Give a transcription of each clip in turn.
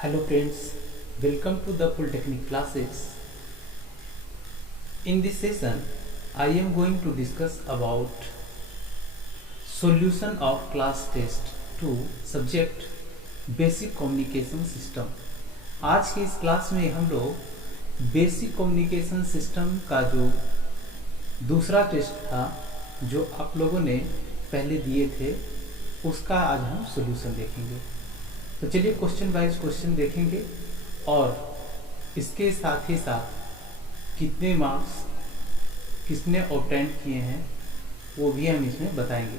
Hello friends, welcome to the Polytechnic classes. In this session, I am going to discuss about solution of class test 2 subject basic communication system. आज की इस class में हम लोग basic communication system का जो दूसरा test था जो आप लोगों ने पहले दिए थे उसका आज हम सॉल्यूशन देखेंगे। तो चलिए क्वेश्चन वाइज क्वेश्चन देखेंगे और इसके साथ ही साथ कितने मार्क्स किसने ऑब्टेंड किए हैं वो भी हम इसमें बताएंगे।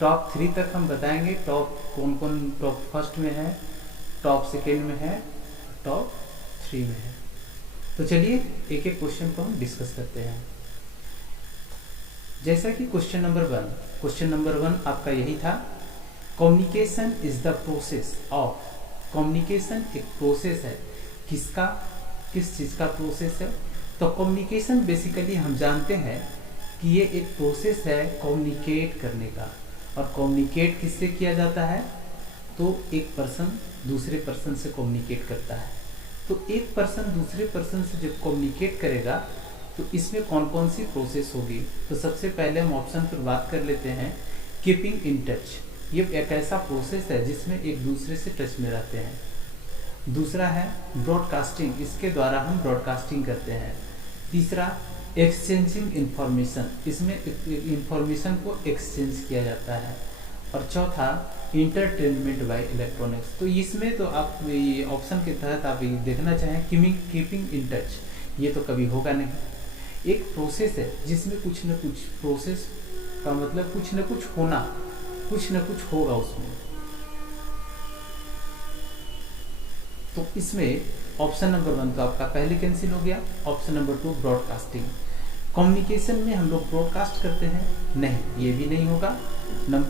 टॉप 3 तक हम बताएंगे, टॉप कौन कौन टॉप फर्स्ट में है, टॉप सेकेंड में है, टॉप 3 में है। तो चलिए एक एक क्वेश्चन को हम डिस्कस करते हैं। जैसा कि क्वेश्चन नंबर 1 आपका यही था, communication is the process of. Communication एक प्रोसेस है, किसका, किस चीज़ का प्रोसेस है। तो कम्युनिकेशन बेसिकली हम जानते हैं कि ये एक प्रोसेस है कम्युनिकेट करने का। और कम्युनिकेट किससे किया जाता है, तो एक पर्सन दूसरे पर्सन से कम्युनिकेट करता है। तो एक पर्सन दूसरे पर्सन से जब कम्युनिकेट करेगा तो इसमें कौन कौन सी प्रोसेस होगी। तो सबसे पहले हम ऑप्शन पर बात कर लेते हैं, कीपिंग इन टच। ये एक ऐसा प्रोसेस है जिसमें एक दूसरे से टच में रहते हैं। दूसरा है ब्रॉडकास्टिंग, इसके द्वारा हम ब्रॉडकास्टिंग करते हैं। तीसरा एक्सचेंजिंग इंफॉर्मेशन, इसमें इंफॉर्मेशन को एक्सचेंज किया जाता है। और चौथा इंटरटेनमेंट बाय इलेक्ट्रॉनिक्स। तो इसमें तो आप ये ऑप्शन के तहत आप ये देखना चाहें कीपिंग इन टच, ये तो कभी होगा नहीं। एक प्रोसेस है जिसमें कुछ न कुछ, प्रोसेस का मतलब कुछ न कुछ होना, कुछ न कुछ होगा उसमें। तो इसमें ऑप्शन नंबर 1 तो आपका पहले कैंसिल हो गया। Option number 2 broadcasting. कम्युनिकेशन में हम लोग ब्रॉडकास्ट करते हैं, नहीं, ये भी नहीं होगा।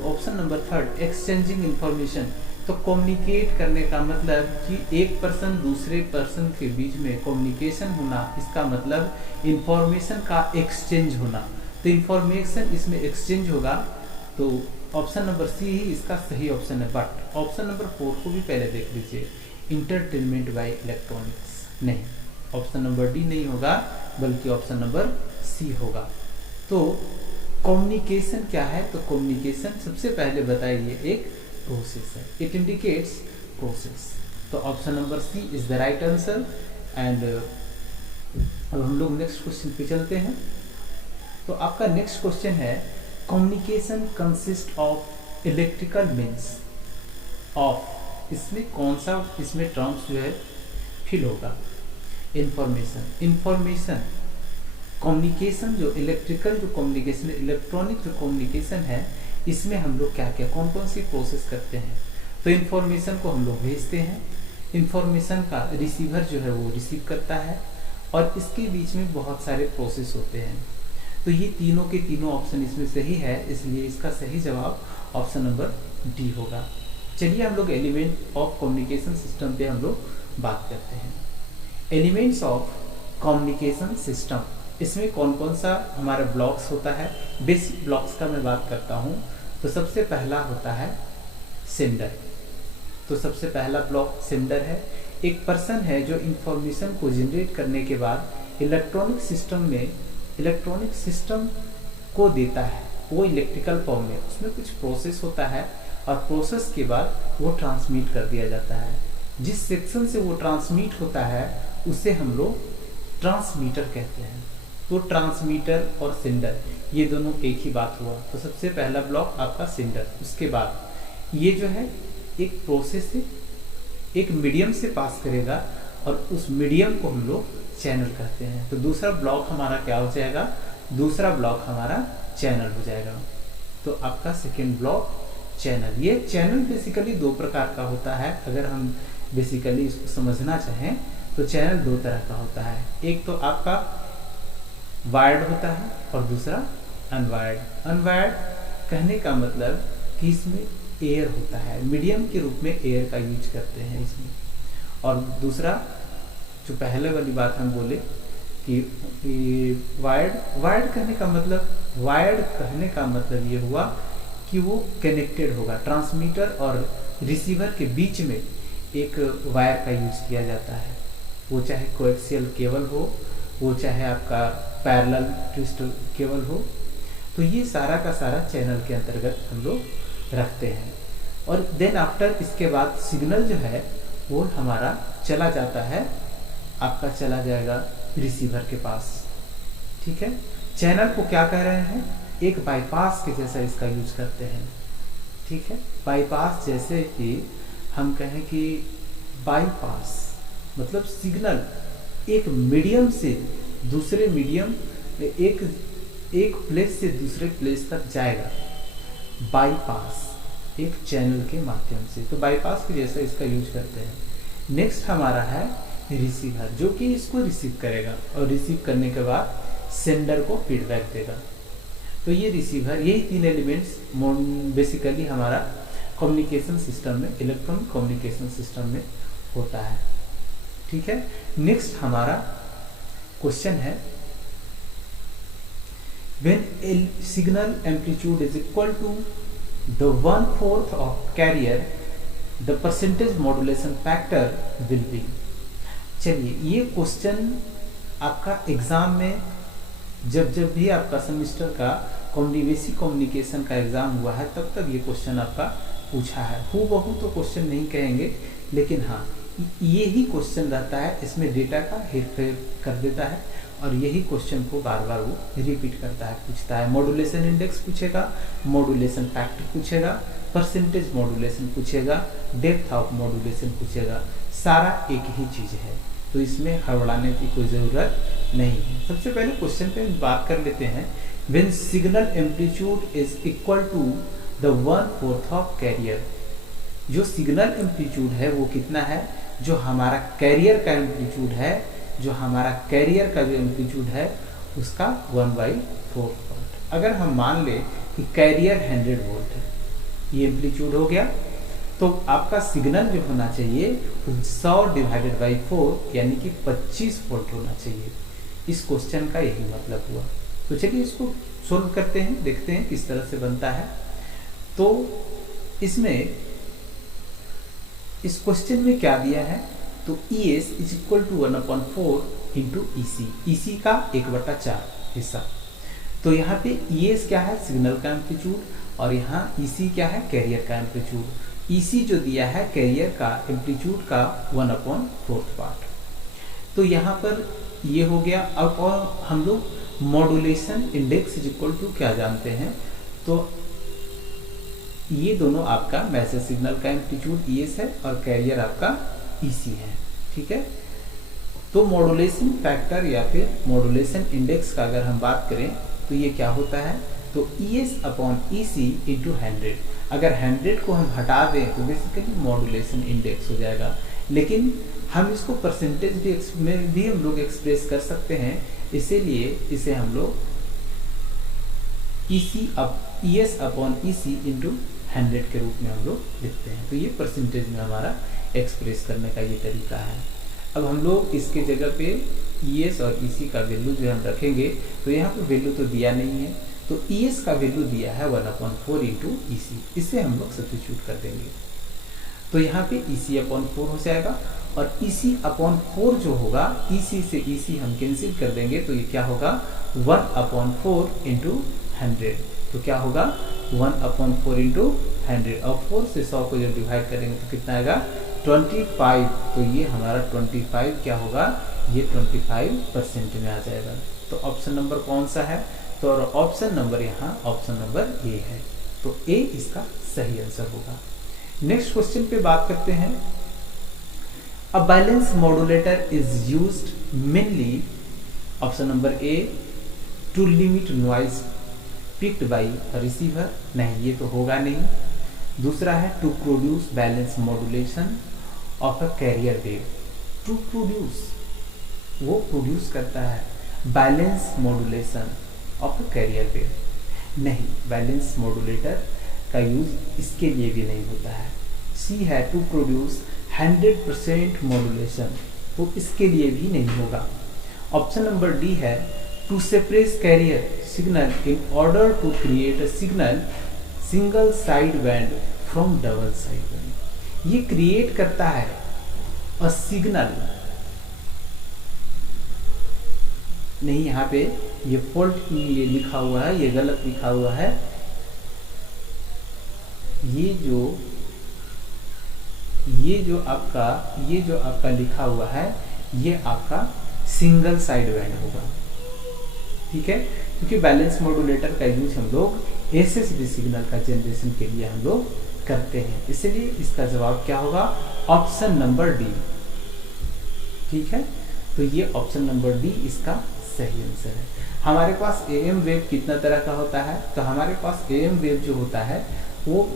Option number 3 exchanging information. तो कम्युनिकेट करने का मतलब कि एक पर्सन दूसरे पर्सन के बीच में कम्युनिकेशन होना, इसका मतलब इंफॉर्मेशन का एक्सचेंज होना। तो इंफॉर्मेशन इसमें एक्सचेंज होगा। तो ऑप्शन नंबर सी ही इसका सही ऑप्शन है। बट ऑप्शन नंबर 4 को भी पहले देख लीजिए, इंटरटेनमेंट बाय इलेक्ट्रॉनिक्स, नहीं, ऑप्शन नंबर डी नहीं होगा बल्कि ऑप्शन नंबर सी होगा। तो कम्युनिकेशन क्या है, तो कम्युनिकेशन सबसे पहले बताइए एक प्रोसेस है, इट इंडिकेट्स प्रोसेस। तो option number C is the right answer. And अब हम लोग नेक्स्ट क्वेश्चन पे चलते हैं। तो आपका नेक्स्ट क्वेश्चन है, communication consist of electrical means of. इसमें कौन सा इसमें टर्म्स जो है फिल होगा, इंफॉर्मेशन कम्युनिकेशन, जो इलेक्ट्रिकल जो कम्युनिकेशन, इलेक्ट्रॉनिक जो कम्युनिकेशन है, इसमें हम लोग क्या क्या कौन कौन सी प्रोसेस करते हैं। तो इन्फॉर्मेशन को हम लोग भेजते हैं, इन्फॉर्मेशन का रिसीवर जो है वो रिसीव करता है, और इसके बीच में बहुत सारे प्रोसेस होते हैं। तो ये तीनों के तीनों ऑप्शन इसमें सही है, इसलिए इसका सही जवाब ऑप्शन नंबर डी होगा। चलिए हम लोग एलिमेंट ऑफ कम्युनिकेशन सिस्टम पे हम लोग बात करते हैं। एलिमेंट्स ऑफ कम्युनिकेशन सिस्टम, इसमें कौन कौन सा हमारा ब्लॉक्स होता है। बेसिक ब्लॉक्स का मैं बात करता हूँ। तो सबसे पहला होता है सेंडर। तो सबसे पहला ब्लॉक सेंडर है। एक पर्सन है जो इंफॉर्मेशन को जनरेट करने के बाद इलेक्ट्रॉनिक सिस्टम को देता है, वो इलेक्ट्रिकल फॉर्म में, उसमें कुछ प्रोसेस होता है और प्रोसेस के बाद वो ट्रांसमिट कर दिया जाता है। जिस सेक्शन से वो ट्रांसमिट होता है उसे हम लोग ट्रांसमीटर कहते हैं। तो ट्रांसमीटर और सेंडर ये दोनों एक ही बात हुआ। तो सबसे पहला ब्लॉक आपका सेंडर। उसके बाद ये जो है एक प्रोसेस से एक मीडियम से पास करेगा और उस मीडियम को हम लोग चैनल कहते हैं। तो दूसरा ब्लॉक हमारा क्या हो जाएगा, दूसरा ब्लॉक हमारा चैनल हो जाएगा। तो आपका सेकेंड ब्लॉक चैनल। ये चैनल बेसिकली 2 प्रकार का होता है। अगर हम बेसिकली इसको समझना चाहें तो चैनल 2 तरह का होता है। एक तो आपका वायर्ड होता है और दूसरा अनवायर्ड। अनवायर्ड कहने का मतलब कि इसमें एयर होता है, मीडियम के रूप में एयर का यूज करते हैं इसमें। और दूसरा जो पहले वाली बात हम बोले कि वायर्ड कहने का मतलब, वायर्ड कहने का मतलब ये हुआ कि वो कनेक्टेड होगा, ट्रांसमीटर और रिसीवर के बीच में एक वायर का यूज किया जाता है, वो चाहे कोएक्सियल केबल हो, वो चाहे आपका पैरेलल ट्विस्ट केबल हो, तो ये सारा का सारा चैनल के अंतर्गत हम लोग रखते हैं। और देन आफ्टर इसके बाद सिग्नल जो है वो हमारा चला जाता है, आपका चला जाएगा रिसीवर के पास। ठीक है, चैनल को क्या कह रहे हैं, एक बाईपास के जैसा इसका यूज करते हैं। ठीक है, बाईपास जैसे कि हम कहें कि बाईपास मतलब सिग्नल एक मीडियम से दूसरे मीडियम, एक प्लेस से दूसरे प्लेस तक जाएगा बाईपास, एक चैनल के माध्यम से। तो बाईपास के जैसा इसका यूज करते हैं। नेक्स्ट हमारा है रिसीवर, जो कि इसको रिसीव करेगा और रिसीव करने के बाद सेंडर को फीडबैक देगा। तो ये रिसीवर, यही तीन एलिमेंट्स बेसिकली हमारा कम्युनिकेशन सिस्टम में, इलेक्ट्रॉनिक कम्युनिकेशन सिस्टम में होता है। ठीक है, नेक्स्ट हमारा क्वेश्चन है, when a signal amplitude is equal to the 1/4 of carrier, the percentage modulation factor will be। चलिए, ये क्वेश्चन आपका एग्जाम में जब भी आपका सेमेस्टर का बेसिक कम्युनिकेशन का एग्जाम हुआ है तब ये क्वेश्चन आपका पूछा है। हूबहू तो क्वेश्चन नहीं कहेंगे, लेकिन हाँ ये ही क्वेश्चन रहता है, इसमें डेटा का हेरफेर कर देता है और यही क्वेश्चन को बार बार वो रिपीट करता है, पूछता है। मॉड्यूलेशन इंडेक्स पूछेगा, मॉड्यूलेशन फैक्टर पूछेगा, परसेंटेज मॉड्यूलेशन पूछेगा, डेप्थ ऑफ मॉड्यूलेशन पूछेगा, सारा एक ही चीज़ है, तो इसमें हड़बड़ाने की कोई ज़रूरत नहीं है। सबसे पहले क्वेश्चन पे बात कर लेते हैं। When signal amplitude is equal to the 1/4 of carrier, जो सिग्नल एम्पलीट्यूड है वो कितना है, जो हमारा कैरियर का एम्पलीट्यूड है, जो हमारा कैरियर का जो एम्पलीट्यूड है उसका 1/4 पार्ट। अगर हम मान ले कि कैरियर 100 वोल्ट है, ये एम्पलीट्यूड हो गया, तो आपका सिग्नल जो होना चाहिए 100/4 यानी कि 25 वोल्ट होना चाहिए। इस क्वेश्चन का यही मतलब हुआ। तो चलिए इसको सोल्व करते हैं, देखते हैं किस तरह से बनता है। तो इसमें इस क्वेश्चन में क्या दिया है, तो ES is equal to 1/4 into EC, EC का 1/4 हिस्सा। तो यहाँ पे ES क्या है, सिग्नल का एम्पलीट्यूड, और यहाँ EC क्या है, कैरियर का एम्पलीट्यूड। EC जो दिया है कैरियर का एम्पलीट्यूड का 1/4 पार्ट। तो यहाँ पर ये हो गया। अब और हम लोग modulation index is equal to क्या जानते हैं, तो ये दोनों आपका मैसेज सिग्नल का एम्पलीट्यूड ES है और कैरियर आपका EC है। ठीक है, तो मॉड्यूलेशन फैक्टर या फिर मॉड्यूलेशन इंडेक्स का अगर हम बात करें तो ये क्या होता है, तो ES/EC इंटू 100। अगर 100 को हम हटा दें तो बेसिकली मॉड्यूलेशन इंडेक्स हो जाएगा, लेकिन हम इसको परसेंटेज में भी हम लोग एक्सप्रेस कर सकते हैं, इसीलिए इसे हम लोग ES/EC इंटू 100 के रूप में हम लोग लिखते हैं। तो ये परसेंटेज में हमारा एक्सप्रेस करने का ये तरीका है। अब हम लोग इसके जगह पे ES और EC का वैल्यू जो हम रखेंगे, तो यहाँ पे वैल्यू तो दिया नहीं है, तो ES का वैल्यू दिया है 1/4 इंटू EC, इसे हम लोग सब्स्टिट्यूट कर देंगे। तो यहाँ पे EC/4 हो जाएगा, और EC/4 जो होगा, EC से EC हम कैंसिल कर देंगे, तो ये क्या होगा 1/4 इंटू 100। तो क्या होगा 1/4 इंटू 100, और 4 से 100 को जब डिवाइड करेंगे तो कितना आएगा 25। तो ये हमारा 25 क्या होगा, ये 25% में आ जाएगा। तो ऑप्शन नंबर कौन सा है, तो ऑप्शन नंबर यहाँ ऑप्शन नंबर ए है, तो ए इसका सही आंसर होगा। नेक्स्ट क्वेश्चन पे बात करते हैं। A balance modulator is used mainly, option number A, to limit noise picked by receiver, नहीं ये तो होगा नहीं। दूसरा है to produce balance modulation of a carrier wave, to produce, वो प्रोड्यूस करता है balance modulation of a carrier wave, नहीं बैलेंस मॉड्यूलेटर का यूज इसके लिए भी नहीं होता है। सी है टू प्रोड्यूस 100% मॉड्यूलेशन, तो इसके लिए भी नहीं होगा। ऑप्शन नंबर डी है to separate carrier signal in order to create a signal single side band from double side band, ये क्रिएट करता है अ सिग्नल, नहीं यहाँ पे ये फॉल्ट ये लिखा हुआ है, ये गलत लिखा हुआ है। ये जो आपका लिखा हुआ है ये आपका सिंगल साइड बैंड होगा, ठीक है, क्योंकि बैलेंस मॉड्यूलेटर का यूज हम लोग एसएसबी सिग्नल का जनरेशन के लिए हम लोग करते हैं, इसलिए इसका जवाब क्या होगा, ऑप्शन नंबर डी, ठीक है। तो ये ऑप्शन नंबर डी इसका सही आंसर है। हमारे पास एएम वेव कितना तरह का होता है, तो हमारे पास एएम वेव जो होता है वो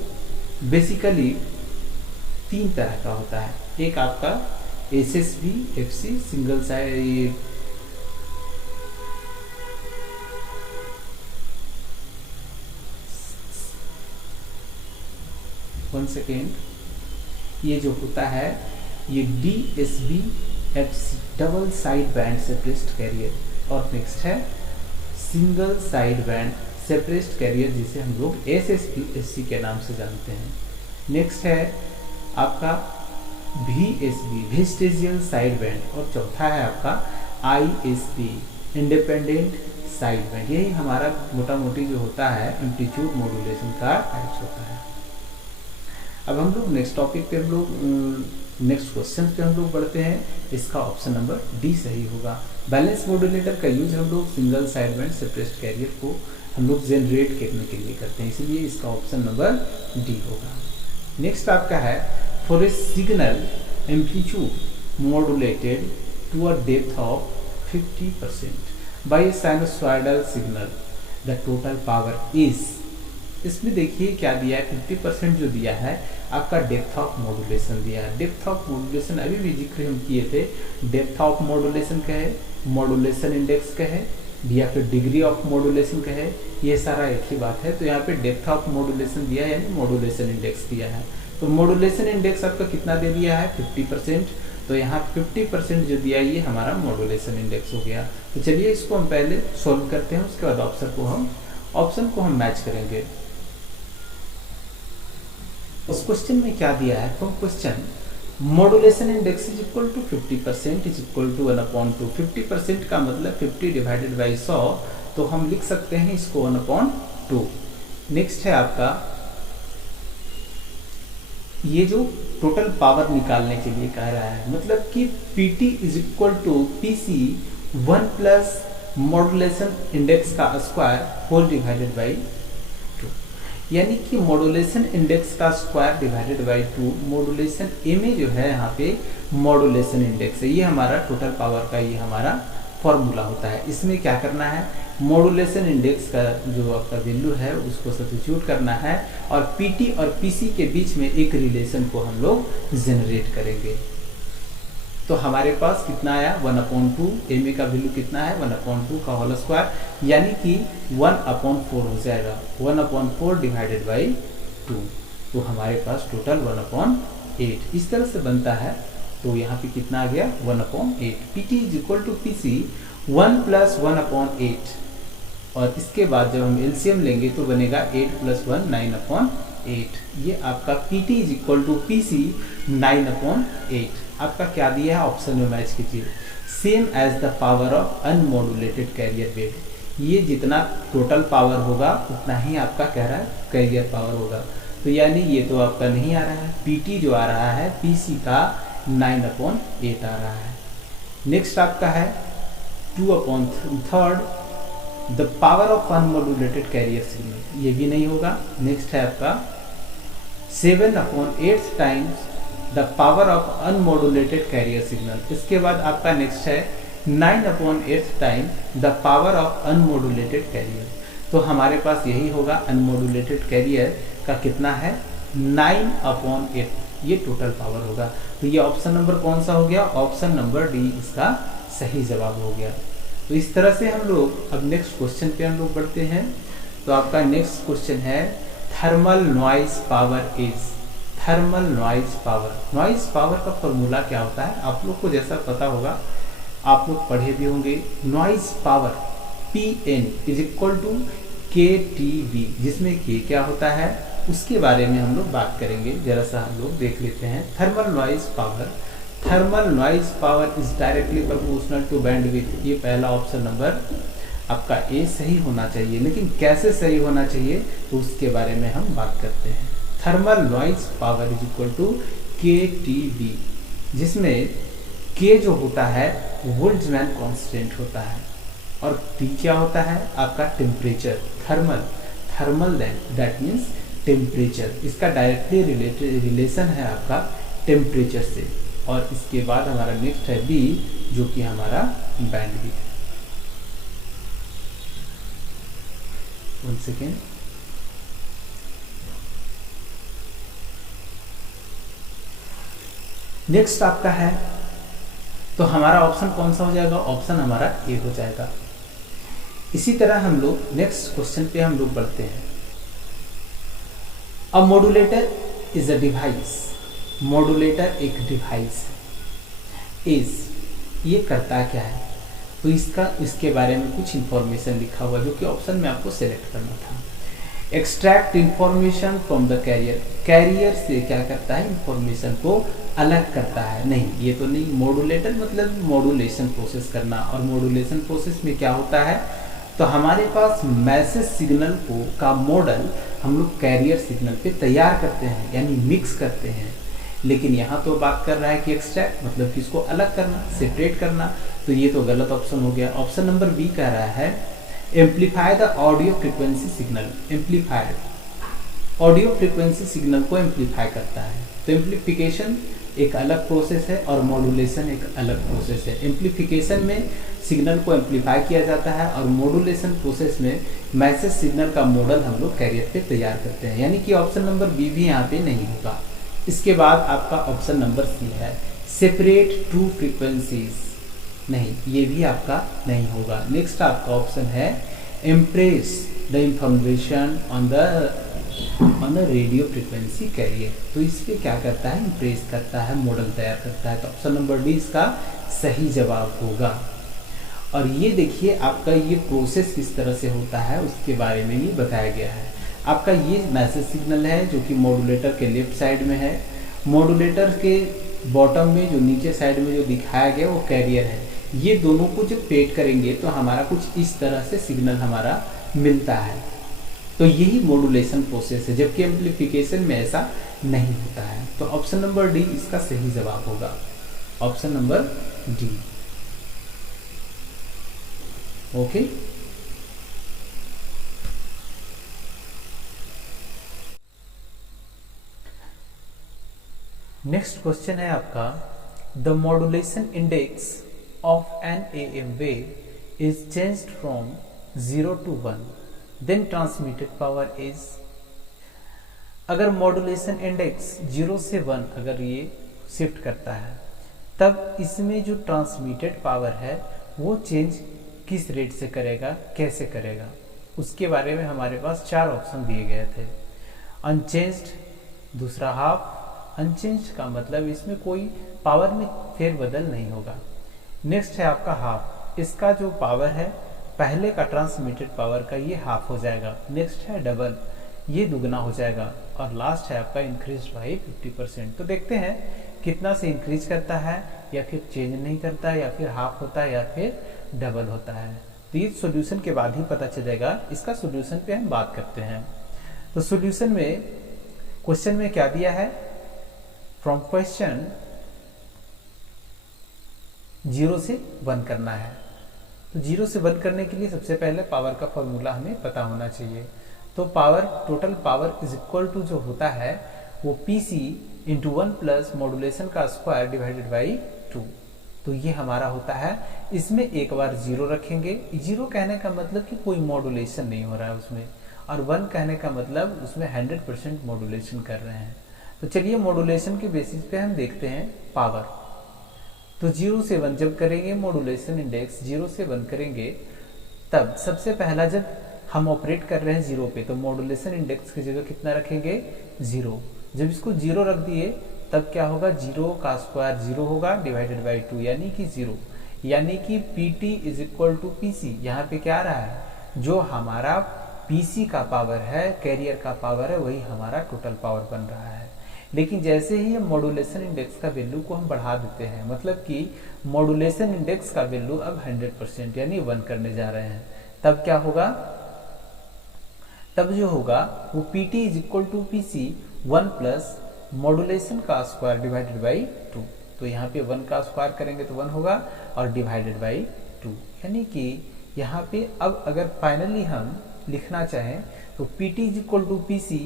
बेसिकली 3 तरह का होता है। एक आपका SSB FC single side, 1 second, ये जो होता है ये DSB FC double side band suppressed carrier, और नेक्स्ट है single side band suppressed carrier जिसे हम लोग एसएसबी एफसी के नाम से जानते हैं। नेक्स्ट है आपका VSB वेस्टेजियल साइड बैंड, और चौथा है आपका ISP इंडिपेंडेंट साइड बैंड। यही हमारा मोटा मोटी जो होता है एम्पलीट्यूड मॉड्यूलेशन का टाइप्स होता है। अब हम लोग नेक्स्ट टॉपिक पे हम लोग नेक्स्ट क्वेश्चन पे हम लोग बढ़ते हैं। इसका ऑप्शन नंबर डी सही होगा। बैलेंस मॉड्यूलेटर का यूज हम लोग single side band suppressed career को हम लोग जनरेट करने के लिए करते हैं, इसलिए इसका ऑप्शन नंबर डी होगा। नेक्स्ट आपका है for a signal amplitude modulated to a depth of 50% by sinusoidal signal the total power is, इसमें देखिए क्या दिया है, 50% जो दिया है आपका डेप्थ ऑफ मॉड्यूलेशन दिया है। डेप्थ ऑफ मॉड्यूलेशन अभी भी जिक्र हम किए थे, डेप्थ ऑफ मॉड्यूलेशन का है, मॉड्यूलेशन इंडेक्स का है, या फिर डिग्री ऑफ मॉड्यूलेशन का है, ये सारा एक ही बात है। तो यहाँ पे डेप्थ ऑफ मॉड्यूलेशन दिया है यानी मॉड्यूलेशन इंडेक्स दिया है। तो मॉड्यूलेशन इंडेक्स आपका कितना दे दिया है 50%, तो यहाँ 50% जो दिया है ये हमारा मॉड्यूलेशन इंडेक्स हो गया। तो चलिए इसको हम पहले सॉल्व करते हैं, उसके बाद ऑप्शन को हम मैच करेंगे। उस क्वेश्चन में क्या दिया है, from question modulation index is equal to 50% is equal to 1/2। 50% का मतलब 50 डिवाइडेड बाई 100, तो हम लिख सकते हैं इसको 1/2। नेक्स्ट है आपका ये जो टोटल पावर निकालने के लिए कह रहा है, मतलब कि PT is equal to PC 1 plus modulation index का स्क्वायर होल डिवाइडेड बाई 2, यानी कि मॉड्यूलेशन इंडेक्स का स्क्वायर डिवाइडेड बाई 2। मॉड्यूलेशन में जो है यहाँ पे मॉड्यूलेशन इंडेक्स है, ये हमारा टोटल पावर का ये हमारा फॉर्मूला होता है। इसमें क्या करना है, मॉड्यूलेशन इंडेक्स का जो आपका वैल्यू है उसको सब्स्टिट्यूट करना है, और PT और PC के बीच में एक रिलेशन को हम लोग जनरेट करेंगे। तो हमारे पास कितना आया 1/2, MA का वैल्यू कितना है 1/2 का होल स्क्वायर, यानी कि 1/4 हो जाएगा, 1/4 डिवाइडेड बाई 2, तो हमारे पास टोटल 1/8 इस तरह से बनता है। तो यहाँ पे कितना आ गया 1/8। PT is equal to PC 1 plus 1/8, और इसके बाद जब हम एलसीएम लेंगे तो बनेगा 8 प्लस 1 9/8। ये आपका PT is equal to PC 9/8। आपका क्या दिया है ऑप्शन में मैच कीजिए। Same as the power of unmodulated carrier wave, ये जितना टोटल पावर होगा उतना ही आपका कह रहा है कैरियर पावर होगा। तो यानी ये तो आपका नहीं आ रहा है, PT जो आ रहा है PC का 9/8 आ रहा है। नेक्स्ट आपका है 2/3 the power of unmodulated carrier signal, ये भी नहीं होगा। नेक्स्ट है आपका 7/8 times the power of unmodulated carrier signal. इसके बाद आपका नेक्स्ट है 9/8 time the power of unmodulated carrier. तो हमारे पास यही होगा, अनमॉड्यूलेटेड कैरियर का कितना है 9/8, ये टोटल पावर होगा। तो ये ऑप्शन नंबर कौन सा हो गया, ऑप्शन नंबर डी इसका सही जवाब हो गया। तो इस तरह से हम लोग अब नेक्स्ट क्वेश्चन पे हम लोग बढ़ते हैं। तो आपका नेक्स्ट क्वेश्चन है thermal noise power is, thermal noise power. Noise power का फॉर्मूला क्या होता है आप लोग को जैसा पता होगा, आप लोग पढ़े भी होंगे। Noise power PN is equal to KTB, जिसमें K क्या होता है उसके बारे में हम लोग बात करेंगे, जरा सा हम लोग देख लेते हैं। Thermal noise power thermal noise power is directly proportional to bandwidth. ये पहला ऑप्शन नंबर आपका ए सही होना चाहिए, लेकिन कैसे सही होना चाहिए तो उसके बारे में हम बात करते हैं। Thermal noise power is equal to KTB, जिसमें K जो होता है बोल्ट्जमैन कांस्टेंट होता है और T क्या होता है आपका temperature, thermal that means temperature. इसका डायरेक्टली रिलेशन है आपका टेम्परेचर से। और इसके बाद हमारा नेक्स्ट है B, जो कि हमारा बैंडविड्थ है। 1 सेकेंड। नेक्स्ट आपका है, तो हमारा ऑप्शन कौन सा हो जाएगा, ऑप्शन हमारा ए हो जाएगा। इसी तरह हम लोग नेक्स्ट क्वेश्चन पे हम लोग बढ़ते हैं। A modulator is a device, modulator एक डिवाइस है। ये करता क्या है, तो इसके बारे में कुछ इंफॉर्मेशन लिखा हुआ जो कि ऑप्शन में आपको सेलेक्ट करना था। Extract information from the carrier, carrier से क्या करता है, इंफॉर्मेशन को अलग करता है। नहीं, ये तो नहीं। मॉड्यूलेटर मतलब मॉड्यूलेशन प्रोसेस करना, और मॉड्यूलेशन प्रोसेस में क्या होता है, तो हमारे पास मैसेज सिग्नल का मॉडल हम लोग कैरियर सिग्नल पे तैयार करते हैं, यानी मिक्स करते हैं। लेकिन यहाँ तो बात कर रहा है कि एक्सट्रैक्ट मतलब कि इसको अलग करना, सेपरेट करना, तो ये तो गलत ऑप्शन हो गया। ऑप्शन नंबर बी कह रहा है amplify the audio frequency signal. Amplify audio frequency signal को एम्पलीफाई करता है। तो एम्पलीफिकेशन एक अलग प्रोसेस है और मॉड्यूलेशन एक अलग प्रोसेस है। एम्पलीफिकेशन में सिग्नल को एम्पलीफाई किया जाता है और मॉड्यूलेशन प्रोसेस में मैसेज सिग्नल का मॉडल हम लोग कैरियर पे तैयार करते हैं, यानी कि ऑप्शन नंबर बी भी यहाँ पे नहीं होगा। इसके बाद आपका ऑप्शन नंबर सी है सेपरेट टू फ्रीक्वेंसीज। नहीं, ये भी आपका नहीं होगा। नेक्स्ट आपका ऑप्शन है impress the information on the radio frequency carrier. तो इस पे क्या करता है, इम्प्रेस करता है, मॉडल तैयार करता है। तो ऑप्शन नंबर डी इसका सही जवाब होगा। और ये देखिए आपका ये प्रोसेस किस तरह से होता है उसके बारे में ये बताया गया है। आपका ये मैसेज सिग्नल है जो कि मॉड्यूलेटर के लेफ्ट साइड में है। मॉड्यूलेटर के बॉटम में जो नीचे साइड में जो दिखाया गया वो कैरियर है। ये दोनों को जब पेड करेंगे तो हमारा कुछ इस तरह से सिग्नल हमारा मिलता है। तो यही मॉड्यूलेशन प्रोसेस है, जबकि एम्पलीफिकेशन में ऐसा नहीं होता है। तो ऑप्शन नंबर डी इसका सही जवाब होगा, option number D. Okay, next question है आपका the modulation index of an AM wave is changed from 0 to 1, then transmitted power is। अगर मॉड्यूलेशन इंडेक्स 0 से 1 अगर ये शिफ्ट करता है, तब इसमें जो ट्रांसमिटेड पावर है वो चेंज किस रेट से करेगा, कैसे करेगा, उसके बारे में हमारे पास 4 ऑप्शन दिए गए थे। अनचेंज्ड, दूसरा हाफ। अनचेंज्ड का मतलब इसमें कोई पावर में फेरबदल नहीं होगा। नेक्स्ट है आपका हाफ, इसका जो पावर है पहले का ट्रांसमिटेड पावर का ये हाफ हो जाएगा। नेक्स्ट है डबल, ये दुगना हो जाएगा। और लास्ट है आपका इंक्रीज बाई 50%। तो देखते हैं कितना से इंक्रीज करता है, या फिर चेंज नहीं करता है, या फिर हाफ होता है, या फिर डबल होता है। तो ये सॉल्यूशन के बाद ही पता चलेगा। इसका सॉल्यूशन पे हम बात करते हैं। तो सॉल्यूशन में क्वेश्चन में क्या दिया है, फ्रॉम क्वेश्चन 0 से 1 करना है। तो 0 से 1 करने के लिए सबसे पहले पावर का फॉर्मूला हमें पता होना चाहिए। तो power, total power is equal to जो होता है वो PC इंटू 1 प्लस मॉड्यूलेशन का स्क्वायर डिवाइडेड बाई 2। तो ये हमारा होता है। इसमें एक बार 0 रखेंगे। 0 कहने का मतलब कि कोई मॉड्यूलेशन नहीं हो रहा है उसमें, और 1 कहने का मतलब उसमें 100% मॉड्यूलेशन कर रहे हैं। तो चलिए मॉड्यूलेशन के बेसिस पे हम देखते हैं पावर। तो 0 से 1 जब करेंगे, मॉड्यूलेशन इंडेक्स 0 से 1 करेंगे, तब सबसे पहला जब हम ऑपरेट कर रहे हैं 0 पे, तो मॉड्यूलेशन इंडेक्स की जगह कितना रखेंगे, 0। जब इसको 0 रख दिए तब क्या होगा, 0 का स्क्वायर 0 होगा डिवाइडेड बाई 2 यानी कि 0, यानी कि PT is equal to PC। यहाँ पे क्या आ रहा है, जो हमारा PC का पावर है, कैरियर का पावर है, वही हमारा टोटल पावर बन रहा है। लेकिन जैसे ही हम मॉड्यूलेशन इंडेक्स का वैल्यू को हम बढ़ा देते हैं, मतलब कि मॉड्यूलेशन इंडेक्स का वैल्यू अब 100% यानी 1 करने जा रहे हैं, तब क्या होगा, तब जो होगा वो PT is equal to PC 1 plus modulation का स्क्वायर डिवाइडेड बाई 2। तो यहाँ पे 1 का स्क्वायर करेंगे तो 1 होगा और डिवाइडेड बाई 2, यानी कि यहाँ पे अब अगर फाइनली हम लिखना चाहें तो PT is equal to PC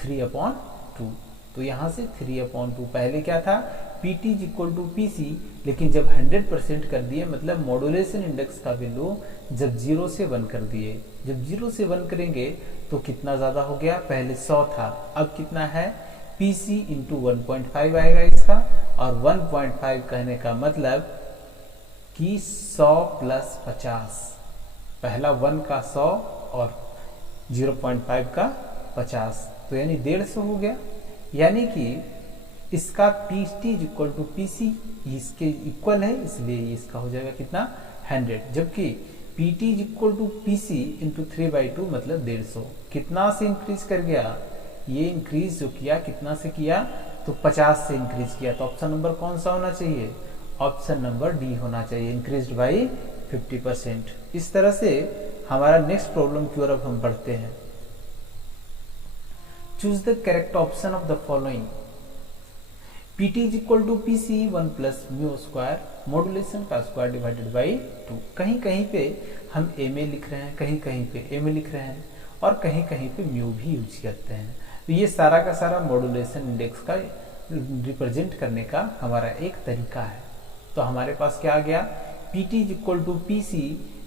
3/2। तो यहाँ से 3/2, पहले क्या था PT is equal to PC, लेकिन जब 100% कर दिए मतलब मॉड्यूलेशन इंडेक्स का वैल्यू जब 0 से 1 कर दिए, जब 0 से 1 करेंगे तो कितना ज़्यादा हो गया, पहले 100 था अब कितना है PC इंटू 1.5 आएगा इसका, और 1.5 कहने का मतलब कि 100 प्लस 50, पहला 1 का 100 और 0.5 का 50, तो यानी 150 हो गया। यानी कि इसका PT is equal to PC इसके इक्वल है, इसलिए इसका हो जाएगा कितना 100, जबकि PT is equal to PC into 3/2 मतलब 150। कितना से इंक्रीज कर गया, ये इंक्रीज जो किया कितना से किया तो 50 से इंक्रीज किया, तो ऑप्शन नंबर कौन सा होना चाहिए, ऑप्शन नंबर डी होना चाहिए, इंक्रीज्ड बाई 50%। इस तरह से हमारा नेक्स्ट प्रॉब्लम की ओर अब हम बढ़ते हैं। Choose the correct option of the following. PT is equal to PC 1 plus mu square modulation का स्क्वायर डिवाइडेड बाई 2। कहीं कहीं पे हम MA लिख रहे हैं, कहीं कहीं पे MA लिख रहे हैं, और कहीं कहीं पे म्यू भी यूज करते हैं। तो ये सारा का सारा मॉड्यूलेशन इंडेक्स का रिप्रेजेंट करने का हमारा एक तरीका है। तो हमारे पास क्या आ गया, PT is equal to PC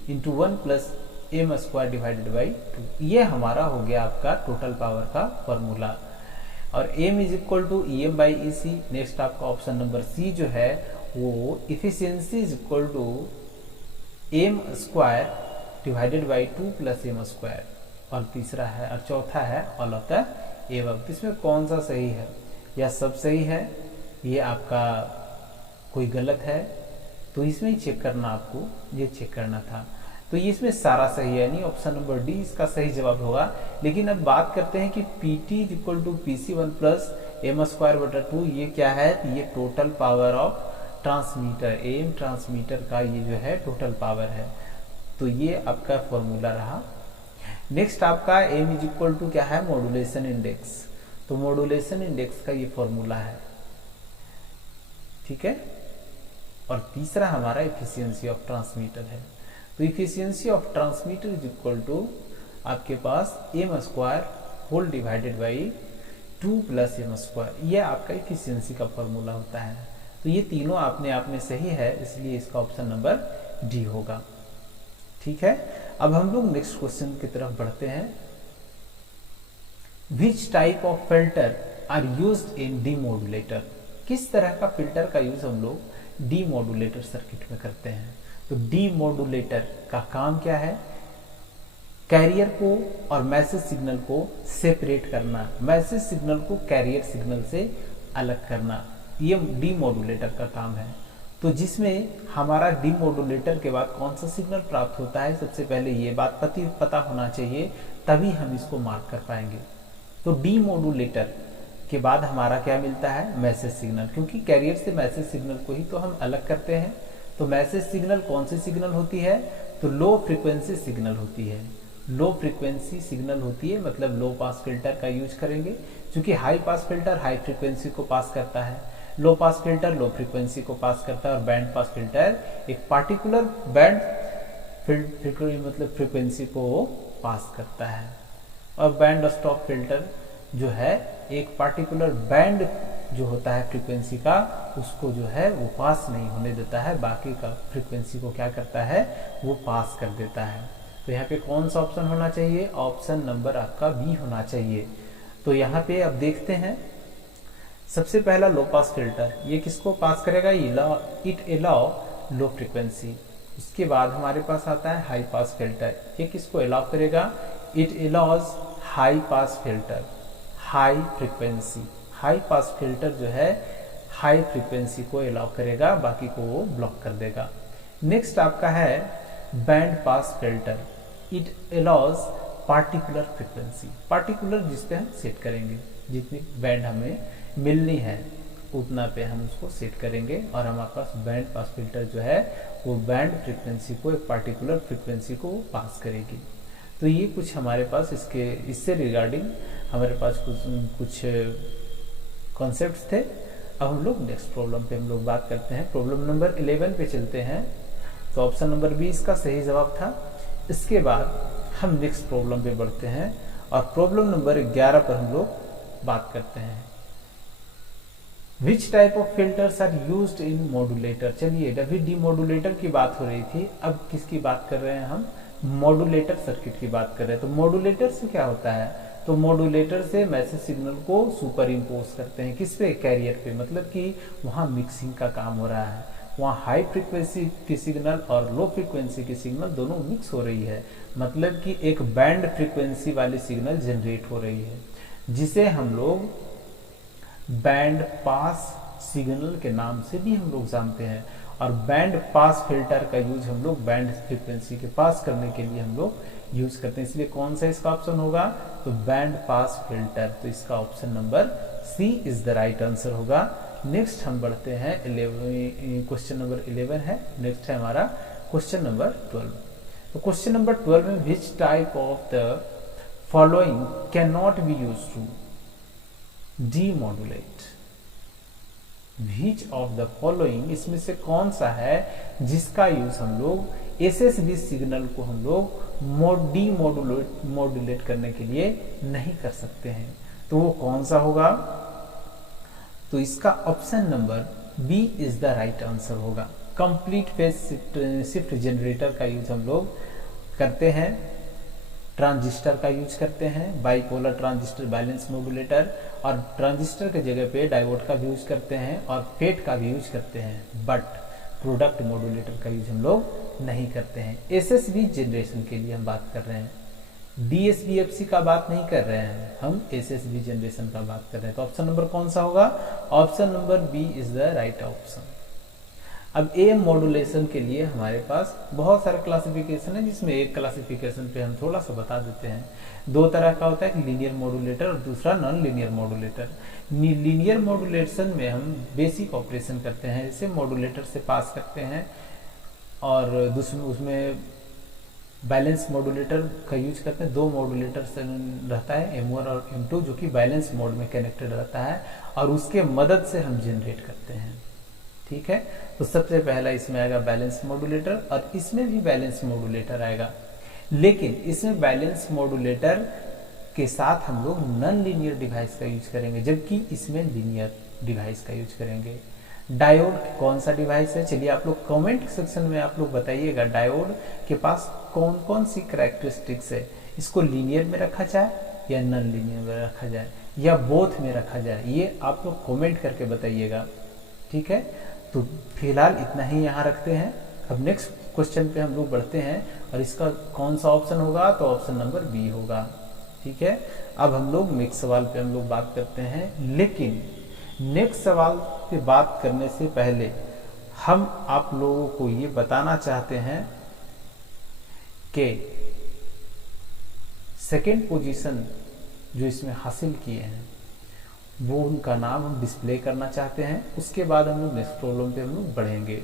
into 1 plus M square divided by 2, ये हमारा हो गया आपका टोटल पावर का फॉर्मूला। और M is equal to EM by EC। Next आपका ऑप्शन नंबर C जो है वो efficiency is equal to M square divided by 2 plus M square, और तीसरा है और चौथा है ऑल ऑफ द एबव। इसमें कौन सा सही है या सब सही है, ये आपका कोई गलत है तो इसमें ही चेक करना, आपको ये चेक करना था। तो ये इसमें सारा सही है, यानी ऑप्शन नंबर डी इसका सही जवाब होगा। लेकिन अब बात करते हैं कि PT is equal to PC 1 plus M square बटा 2 ये क्या है, ये total power of transmitter, AM transmitter का ये जो है टोटल पावर है। तो ये आपका फॉर्मूला रहा। नेक्स्ट आपका M इज इक्वल टू क्या है, मॉड्यूलेशन इंडेक्स। तो मॉड्यूलेशन इंडेक्स का ये फॉर्मूला है, ठीक है। और तीसरा हमारा इफिशियंसी ऑफ ट्रांसमीटर है। तो efficiency of transmitter is equal to आपके पास M square whole divided by 2 plus M square, ये आपका इफिशियंसी का फॉर्मूला होता है। तो ये तीनों अपने आप में सही है, इसलिए इसका ऑप्शन नंबर डी होगा, ठीक है। अब हम लोग नेक्स्ट क्वेश्चन की तरफ बढ़ते हैं। Which type of filter are used in demodulator, किस तरह का फिल्टर का यूज हम लोग डीमॉड्यूलेटर सर्किट में करते हैं। तो डीमॉड्यूलेटर का काम क्या है, कैरियर को और मैसेज सिग्नल को सेपरेट करना, मैसेज सिग्नल को कैरियर सिग्नल से अलग करना, ये डीमॉड्यूलेटर का काम है। तो जिसमें हमारा डीमॉड्यूलेटर के बाद कौन सा सिग्नल प्राप्त होता है, सबसे पहले ये बात पता होना चाहिए, तभी हम इसको मार्क कर पाएंगे। तो डीमॉड्यूलेटर के बाद हमारा क्या मिलता है, मैसेज सिग्नल, क्योंकि कैरियर से मैसेज सिग्नल को ही तो हम अलग करते हैं। तो मैसेज सिग्नल कौन सी सिग्नल होती है, तो लो फ्रीक्वेंसी सिग्नल होती है, लो फ्रीक्वेंसी सिग्नल होती है, मतलब लो पास फिल्टर का यूज करेंगे, क्योंकि high pass filter high frequency को पास करता है, लो पास फिल्टर लो फ्रीक्वेंसी को पास करता है, और बैंड पास फिल्टर एक पार्टिकुलर बैंड मतलब फ्रीक्वेंसी को पास करता है, और बैंड स्टॉप फिल्टर जो है एक पार्टिकुलर बैंड जो होता है फ्रीक्वेंसी का, उसको जो है वो पास नहीं होने देता है, बाकी का फ्रीक्वेंसी को क्या करता है, वो पास कर देता है। तो यहाँ पे कौन सा ऑप्शन होना चाहिए, ऑप्शन नंबर आपका बी होना चाहिए। तो यहाँ पे अब देखते हैं, सबसे पहला लो पास फिल्टर, ये किसको पास करेगा, इट अलाउ लो फ्रीक्वेंसी। उसके बाद हमारे पास आता है हाई पास फिल्टर, ये किसको अलाउ करेगा, it allows high pass filter, high frequency. High pass filter जो है हाई फ्रीक्वेंसी को अलाउ करेगा, बाकी को वो ब्लॉक कर देगा। नेक्स्ट आपका है band pass filter, it allows particular frequency, particular जिस पे हम सेट करेंगे, जितनी बैंड हमें मिलनी है उतना पे हम उसको सेट करेंगे और हमारे पास बैंड पास फिल्टर जो है वो बैंड फ्रीक्वेंसी को, एक पार्टिकुलर फ्रीक्वेंसी को पास करेगी। तो ये कुछ हमारे पास इससे रिगार्डिंग हमारे पास कुछ कॉन्सेप्ट्स थे। अब हम लोग नेक्स्ट प्रॉब्लम पे हम लोग बात करते हैं। प्रॉब्लम नंबर 11 पे चलते हैं। तो ऑप्शन नंबर बी इसका सही जवाब था। इसके बाद हम नेक्स्ट प्रॉब्लम पे बढ़ते हैं और प्रॉब्लम नंबर 11 पर हम लोग बात करते हैं। Which type of filters are used in modulator. चलिए अभी डीमॉड्यूलेटर की बात हो रही थी, अब किसकी बात कर रहे हैं हम, मॉड्यूलेटर सर्किट की बात कर रहे हैं। तो मॉड्यूलेटर से क्या होता है, तो मॉड्यूलेटर से मैसेज सिग्नल को सुपर इम्पोज करते हैं किस पे, कैरियर पे, मतलब कि वहाँ मिक्सिंग का काम हो रहा है, वहाँ हाई फ्रीक्वेंसी की सिग्नल और लो फ्रीक्वेंसी की सिग्नल दोनों मिक्स हो रही है, मतलब कि एक बैंड फ्रीक्वेंसी वाली सिग्नल जनरेट हो रही है, जिसे हम लोग बैंड पास सिग्नल के नाम से भी हम लोग जानते हैं। और बैंड पास फिल्टर का यूज हम लोग बैंड फ्रीक्वेंसी के पास करने के लिए हम लोग यूज करते हैं, इसलिए कौन सा इसका ऑप्शन होगा, तो बैंड पास फिल्टर। तो इसका option number C is the right answer होगा। नेक्स्ट हम बढ़ते हैं, क्वेश्चन नंबर 11 है। नेक्स्ट है हमारा क्वेश्चन नंबर 12। तो क्वेश्चन नंबर 12 में which type of the following can not be use to demodulate. Which of the following, इसमें से कौन सा है जिसका यूज हम लोग एसएसबी सिग्नल को हम लोग डीमॉड्यूलेट करने के लिए नहीं कर सकते हैं, तो वो कौन सा होगा, तो इसका option number B is the right answer होगा। कंप्लीट फेज शिफ्ट जनरेटर का यूज हम लोग करते हैं, ट्रांजिस्टर का यूज करते हैं, बाइपोलर ट्रांजिस्टर बैलेंस मॉड्यूलेटर, और ट्रांजिस्टर के जगह पे डायोड का भी यूज करते हैं और फेट का भी यूज करते हैं, बट प्रोडक्ट मॉड्यूलेटर का यूज हम लोग नहीं करते हैं। एसएसबी जनरेशन के लिए हम बात कर रहे हैं, डीएसबीएफसी का बात नहीं कर रहे हैं, हम एसएसबी जनरेशन का बात कर रहे हैं। तो ऑप्शन नंबर कौन सा होगा, option number B is the right option. अब एएम मॉड्यूलेशन के लिए हमारे पास बहुत सारे क्लासिफिकेशन है, जिसमें एक क्लासिफिकेशन पे हम थोड़ा सा बता देते हैं। दो तरह का होता है, एक लीनियर मॉड्यूलेटर और दूसरा non linear modulator. Linear modulation में हम बेसिक ऑपरेशन करते हैं, जैसे मॉड्यूलेटर से पास करते हैं, और दूसरे उसमें बैलेंस मॉड्यूलेटर का यूज करते हैं। दो मॉड्यूलेटर से रहता है, M1 और M2, जो कि बैलेंस मोड में कनेक्टेड रहता है, और उसके मदद से हम जनरेट करते हैं। ठीक है, तो सबसे पहला इसमें आएगा बैलेंस मॉड्यूलेटर, और इसमें भी बैलेंस मॉड्यूलेटर आएगा, लेकिन इसमें बैलेंस मॉड्यूलेटर के साथ हम लोग नॉन लीनियर डिवाइस का यूज करेंगे, जबकि इसमें लीनियर डिवाइस का यूज करेंगे। डायोड कौन सा डिवाइस है, चलिए आप लोग कमेंट सेक्शन में आप लोग बताइएगा, डायोड के पास कौन कौन सी कैरेक्टरिस्टिक्स है, इसको लीनियर में रखा जाए या नॉन लीनियर में रखा जाए या बोथ में रखा जाए, ये आप लोग कमेंट करके बताइएगा। ठीक है, तो फिलहाल इतना ही यहाँ रखते हैं। अब नेक्स्ट क्वेश्चन पे हम लोग बढ़ते हैं, और इसका कौन सा ऑप्शन होगा, तो ऑप्शन नंबर बी होगा। ठीक है, अब हम लोग नेक्स्ट सवाल पे हम लोग बात करते हैं, लेकिन नेक्स्ट सवाल पे बात करने से पहले हम आप लोगों को ये बताना चाहते हैं कि सेकेंड पोजीशन जो इसमें हासिल किए हैं वो उनका नाम हम डिस्प्ले करना चाहते हैं। उसके बाद हम लोग नेक्स्ट प्रॉब्लम पे हम लोग बढ़ेंगे।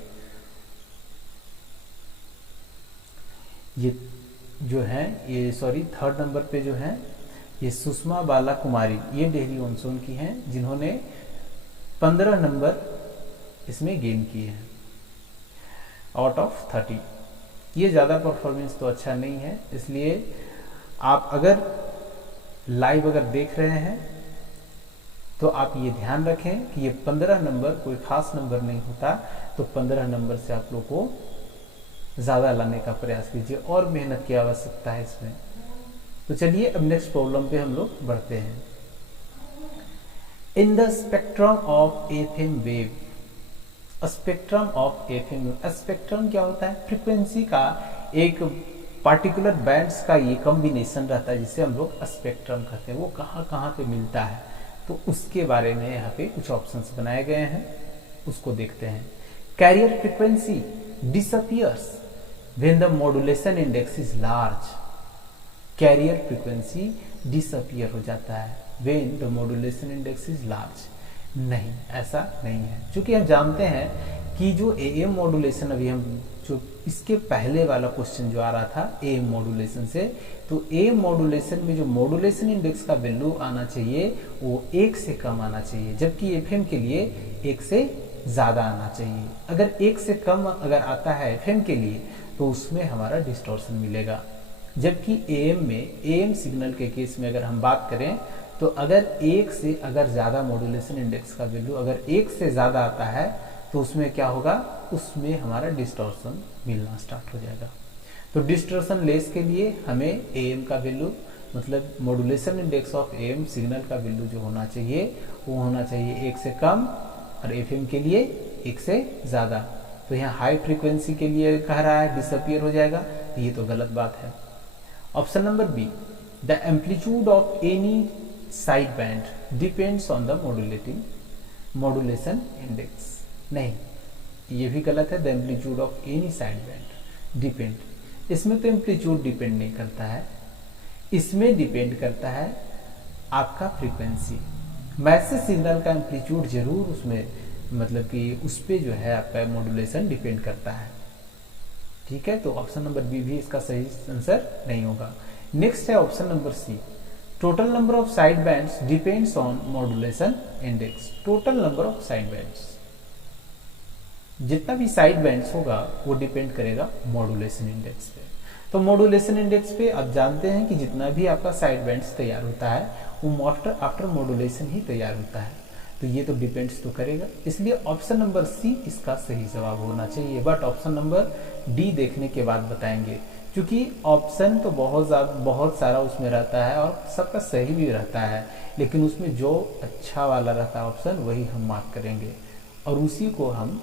ये जो है, ये सॉरी थर्ड नंबर पे जो है, ये सुषमा बाला कुमारी, ये डेहरी ऑनसोन की हैं, जिन्होंने 15 नंबर इसमें गेन किए हैं आउट ऑफ 30। ये ज़्यादा परफॉर्मेंस तो अच्छा नहीं है, इसलिए आप अगर लाइव अगर देख रहे हैं तो आप ये ध्यान रखें कि ये 15 नंबर कोई खास नंबर नहीं होता, तो 15 नंबर से आप लोग को ज़्यादा लाने का प्रयास कीजिए, और मेहनत की आवश्यकता है इसमें। तो चलिए अब नेक्स्ट प्रॉब्लम पे हम लोग बढ़ते हैं। In the spectrum of FM wave, spectrum of FM, spectrum क्या होता है, फ्रीक्वेंसी का एक पार्टिकुलर बैंड्स का ये कॉम्बिनेशन रहता है, जिसे हम लोग स्पेक्ट्रम कहते हैं। वो कहाँ कहाँ पे मिलता है, तो उसके बारे में यहाँ पे कुछ ऑप्शंस बनाए गए हैं, उसको देखते हैं। Carrier frequency disappears when the modulation index is large. Carrier frequency disappear हो जाता है when the modulation index is large. नहीं, ऐसा नहीं है। क्योंकि हम जानते हैं कि जो एएम मॉड्यूलेशन, अभी हम जो इसके पहले वाला क्वेश्चन जो आ रहा था एएम मॉड्यूलेशन से, तो एएम मॉड्यूलेशन में जो मॉड्यूलेशन इंडेक्स का वैल्यू आना चाहिए वो 1 से कम आना चाहिए, जबकि एफएम के लिए 1 से ज़्यादा आना चाहिए। अगर 1 से कम अगर आता है एफएम के लिए तो उसमें हमारा डिस्टॉर्शन मिलेगा। जबकि एएम में, एएम सिग्नल के केस में अगर हम बात करें तो अगर 1 से अगर ज़्यादा मॉड्यूलेशन इंडेक्स का वैल्यू अगर 1 से ज़्यादा आता है तो उसमें क्या होगा, उसमें हमारा डिस्टॉर्शन मिलना स्टार्ट हो जाएगा। तो डिस्टॉर्शन लेस के लिए हमें एएम का वैल्यू, मतलब modulation index of am signal का वैल्यू जो होना चाहिए वो होना चाहिए 1 से कम, और एफएम के लिए 1 से ज़्यादा। तो यहाँ हाई फ्रीक्वेंसी के लिए कह रहा है डिसअपियर हो जाएगा, तो ये तो गलत बात है। Option number B, the amplitude of any side band depends on the modulation index. नहीं, ये भी गलत है। The amplitude of any side band depend, इसमें तो एम्पलीट्यूड डिपेंड नहीं करता है, इसमें डिपेंड करता है आपका फ्रीक्वेंसी। मैसेज सिग्नल का एम्पलीट्यूड जरूर उसमें, मतलब कि उस पर जो है आपका मॉड्यूलेशन डिपेंड करता है। ठीक है, तो ऑप्शन नंबर बी भी इसका सही आंसर नहीं होगा। नेक्स्ट है option number C, total number of side bands depends on modulation index. Total number of side bands, जितना भी साइड बैंड्स होगा वो डिपेंड करेगा मॉड्यूलेशन इंडेक्स पे। तो मॉड्यूलेशन इंडेक्स पे आप जानते हैं कि जितना भी आपका साइड बैंड्स तैयार होता है वो आफ्टर मॉड्यूलेशन ही तैयार होता है, तो ये तो डिपेंड्स तो करेगा। इसलिए ऑप्शन नंबर सी इसका सही जवाब होना चाहिए। बट ऑप्शन नंबर डी देखने के बाद बताएंगे, क्योंकि ऑप्शन तो बहुत सारा उसमें रहता है और सबका सही भी रहता है, लेकिन उसमें जो अच्छा वाला रहता है ऑप्शन वही हम मार्क करेंगे और उसी को हम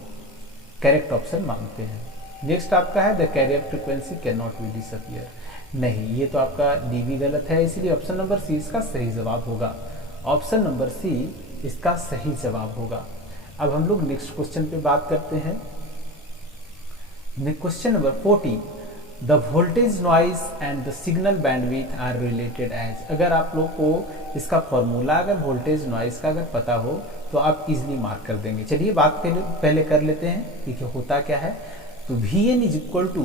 करेक्ट ऑप्शन मानते हैं। नेक्स्ट आपका है the carrier frequency can not B disappear. नहीं, ये तो आपका डी भी गलत है, इसलिए ऑप्शन नंबर सी इसका सही जवाब होगा। ऑप्शन नंबर सी इसका सही जवाब होगा। अब हम लोग नेक्स्ट क्वेश्चन पे बात करते हैं। Question number 40, the voltage noise and the signal bandwidth are related as. अगर आप लोग को इसका फॉर्मूला अगर वोल्टेज नॉइज का अगर पता हो तो आप इजीली मार्क कर देंगे। चलिए बात पहले कर लेते हैं कि होता क्या है। तो Vn is equal to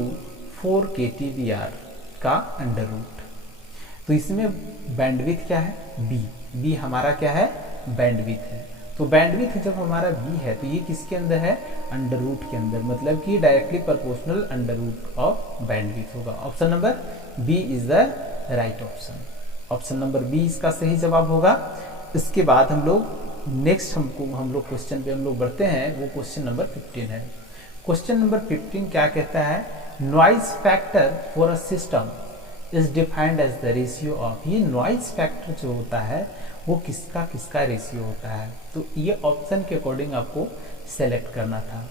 4 kTBR का अंडर रूट। तो इसमें बैंडविड्थ क्या है, बी हमारा क्या है, बैंडविड्थ है। तो बैंडविड्थ जब हमारा बी है तो ये किसके अंदर है, अंडर रूट के अंदर, मतलब कि directly proportional under root of bandwidth होगा। Option number B is the right option. Option number B इसका सही जवाब होगा। इसके बाद हम लोग नेक्स्ट हम लोग क्वेश्चन पे हम लोग बढ़ते हैं, वो क्वेश्चन नंबर 15 है। क्वेश्चन नंबर 15 क्या कहता है, noise factor for a system is defined as the ratio of. ये नॉइज फैक्टर जो होता है वो किसका रेशियो होता है, तो ये ऑप्शन के अकॉर्डिंग आपको सेलेक्ट करना था।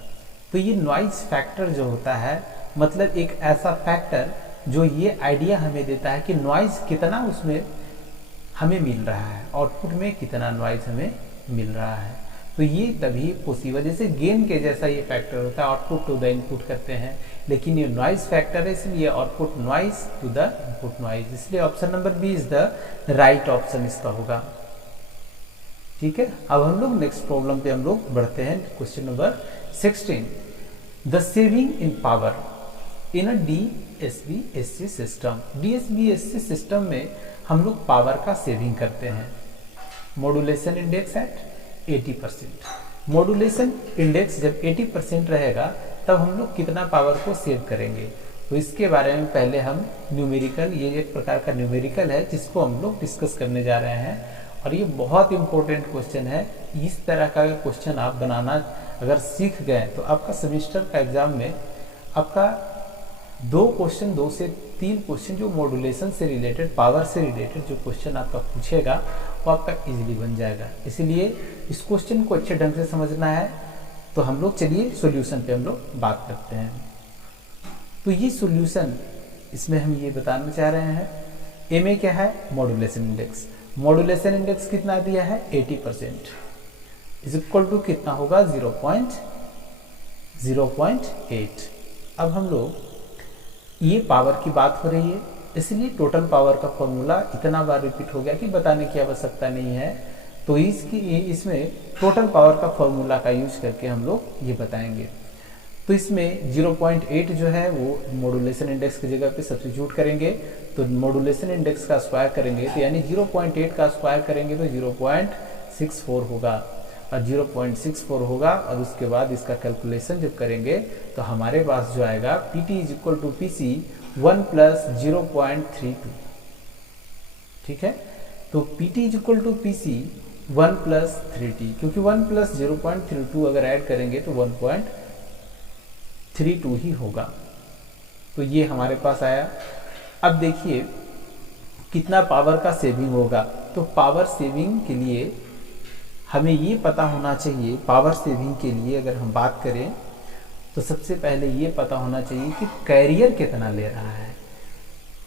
तो ये नॉइज फैक्टर जो होता है मतलब एक ऐसा फैक्टर जो ये आइडिया हमें देता है कि नॉइज कितना उसमें हमें मिल रहा है, आउटपुट में कितना नॉइज हमें मिल रहा है। तो ये तभी पॉसिबल, जैसे गेन के जैसा ये फैक्टर होता है, आउटपुट टू द इनपुट करते हैं, लेकिन ये नॉइज फैक्टर है इसलिए output noise to the input noise. इसलिए option number B is the right option इसका होगा। ठीक है, अब हम लोग नेक्स्ट प्रॉब्लम पे हम लोग बढ़ते हैं। Question number 16, the saving in power in a DSB-SC system. DSB-SC system में हम लोग पावर का सेविंग करते हैं। Modulation index at 80%। Modulation index जब 80% रहेगा तब हम लोग कितना पावर को सेव करेंगे, तो इसके बारे में पहले हम न्यूमेरिकल, ये एक प्रकार का न्यूमेरिकल है जिसको हम लोग डिस्कस करने जा रहे हैं और ये बहुत इंपॉर्टेंट क्वेश्चन है। इस तरह का क्वेश्चन आप बनाना अगर सीख गए तो आपका सेमेस्टर का एग्जाम में आपका 2 से 3 क्वेश्चन जो मॉड्यूलेशन से रिलेटेड, पावर से रिलेटेड जो क्वेश्चन आपका पूछेगा वो आपका इजीली बन जाएगा। इसलिए इस क्वेश्चन को अच्छे ढंग से समझना है। तो हम लोग चलिए सॉल्यूशन पे हम लोग बात करते हैं। तो ये सॉल्यूशन, इसमें हम ये बताना चाह रहे हैं, ए में क्या है, मॉड्यूलेशन इंडेक्स। मॉड्यूलेशन इंडेक्स कितना दिया है, 80%, इज इक्वल टू कितना होगा, 0.8। अब हम लोग ये पावर की बात हो रही है इसलिए टोटल पावर का फॉर्मूला इतना बार रिपीट हो गया कि बताने की आवश्यकता नहीं है। तो इसमें टोटल पावर का फॉर्मूला का यूज करके हम लोग ये बताएंगे। तो इसमें 0.8 जो है वो मॉड्यूलेशन इंडेक्स की जगह पे सब्स्टिट्यूट करेंगे, तो मॉड्यूलेशन इंडेक्स का स्क्वायर करेंगे तो यानी 0.8 का स्क्वायर करेंगे तो 0.64 होगा, और 0.64 होगा और उसके बाद इसका कैलकुलेशन जब करेंगे तो हमारे पास जो आएगा PT is equal to PC 1 plus 0.32। ठीक है, तो PT is equal to PC 1 plus 3T, क्योंकि 1 प्लस 0.32 अगर ऐड करेंगे तो 1.32 ही होगा। तो ये हमारे पास आया। अब देखिए कितना पावर का सेविंग होगा। तो पावर सेविंग के लिए हमें ये पता होना चाहिए, पावर सेविंग के लिए अगर हम बात करें तो सबसे पहले ये पता होना चाहिए कि कैरियर कितना ले रहा है।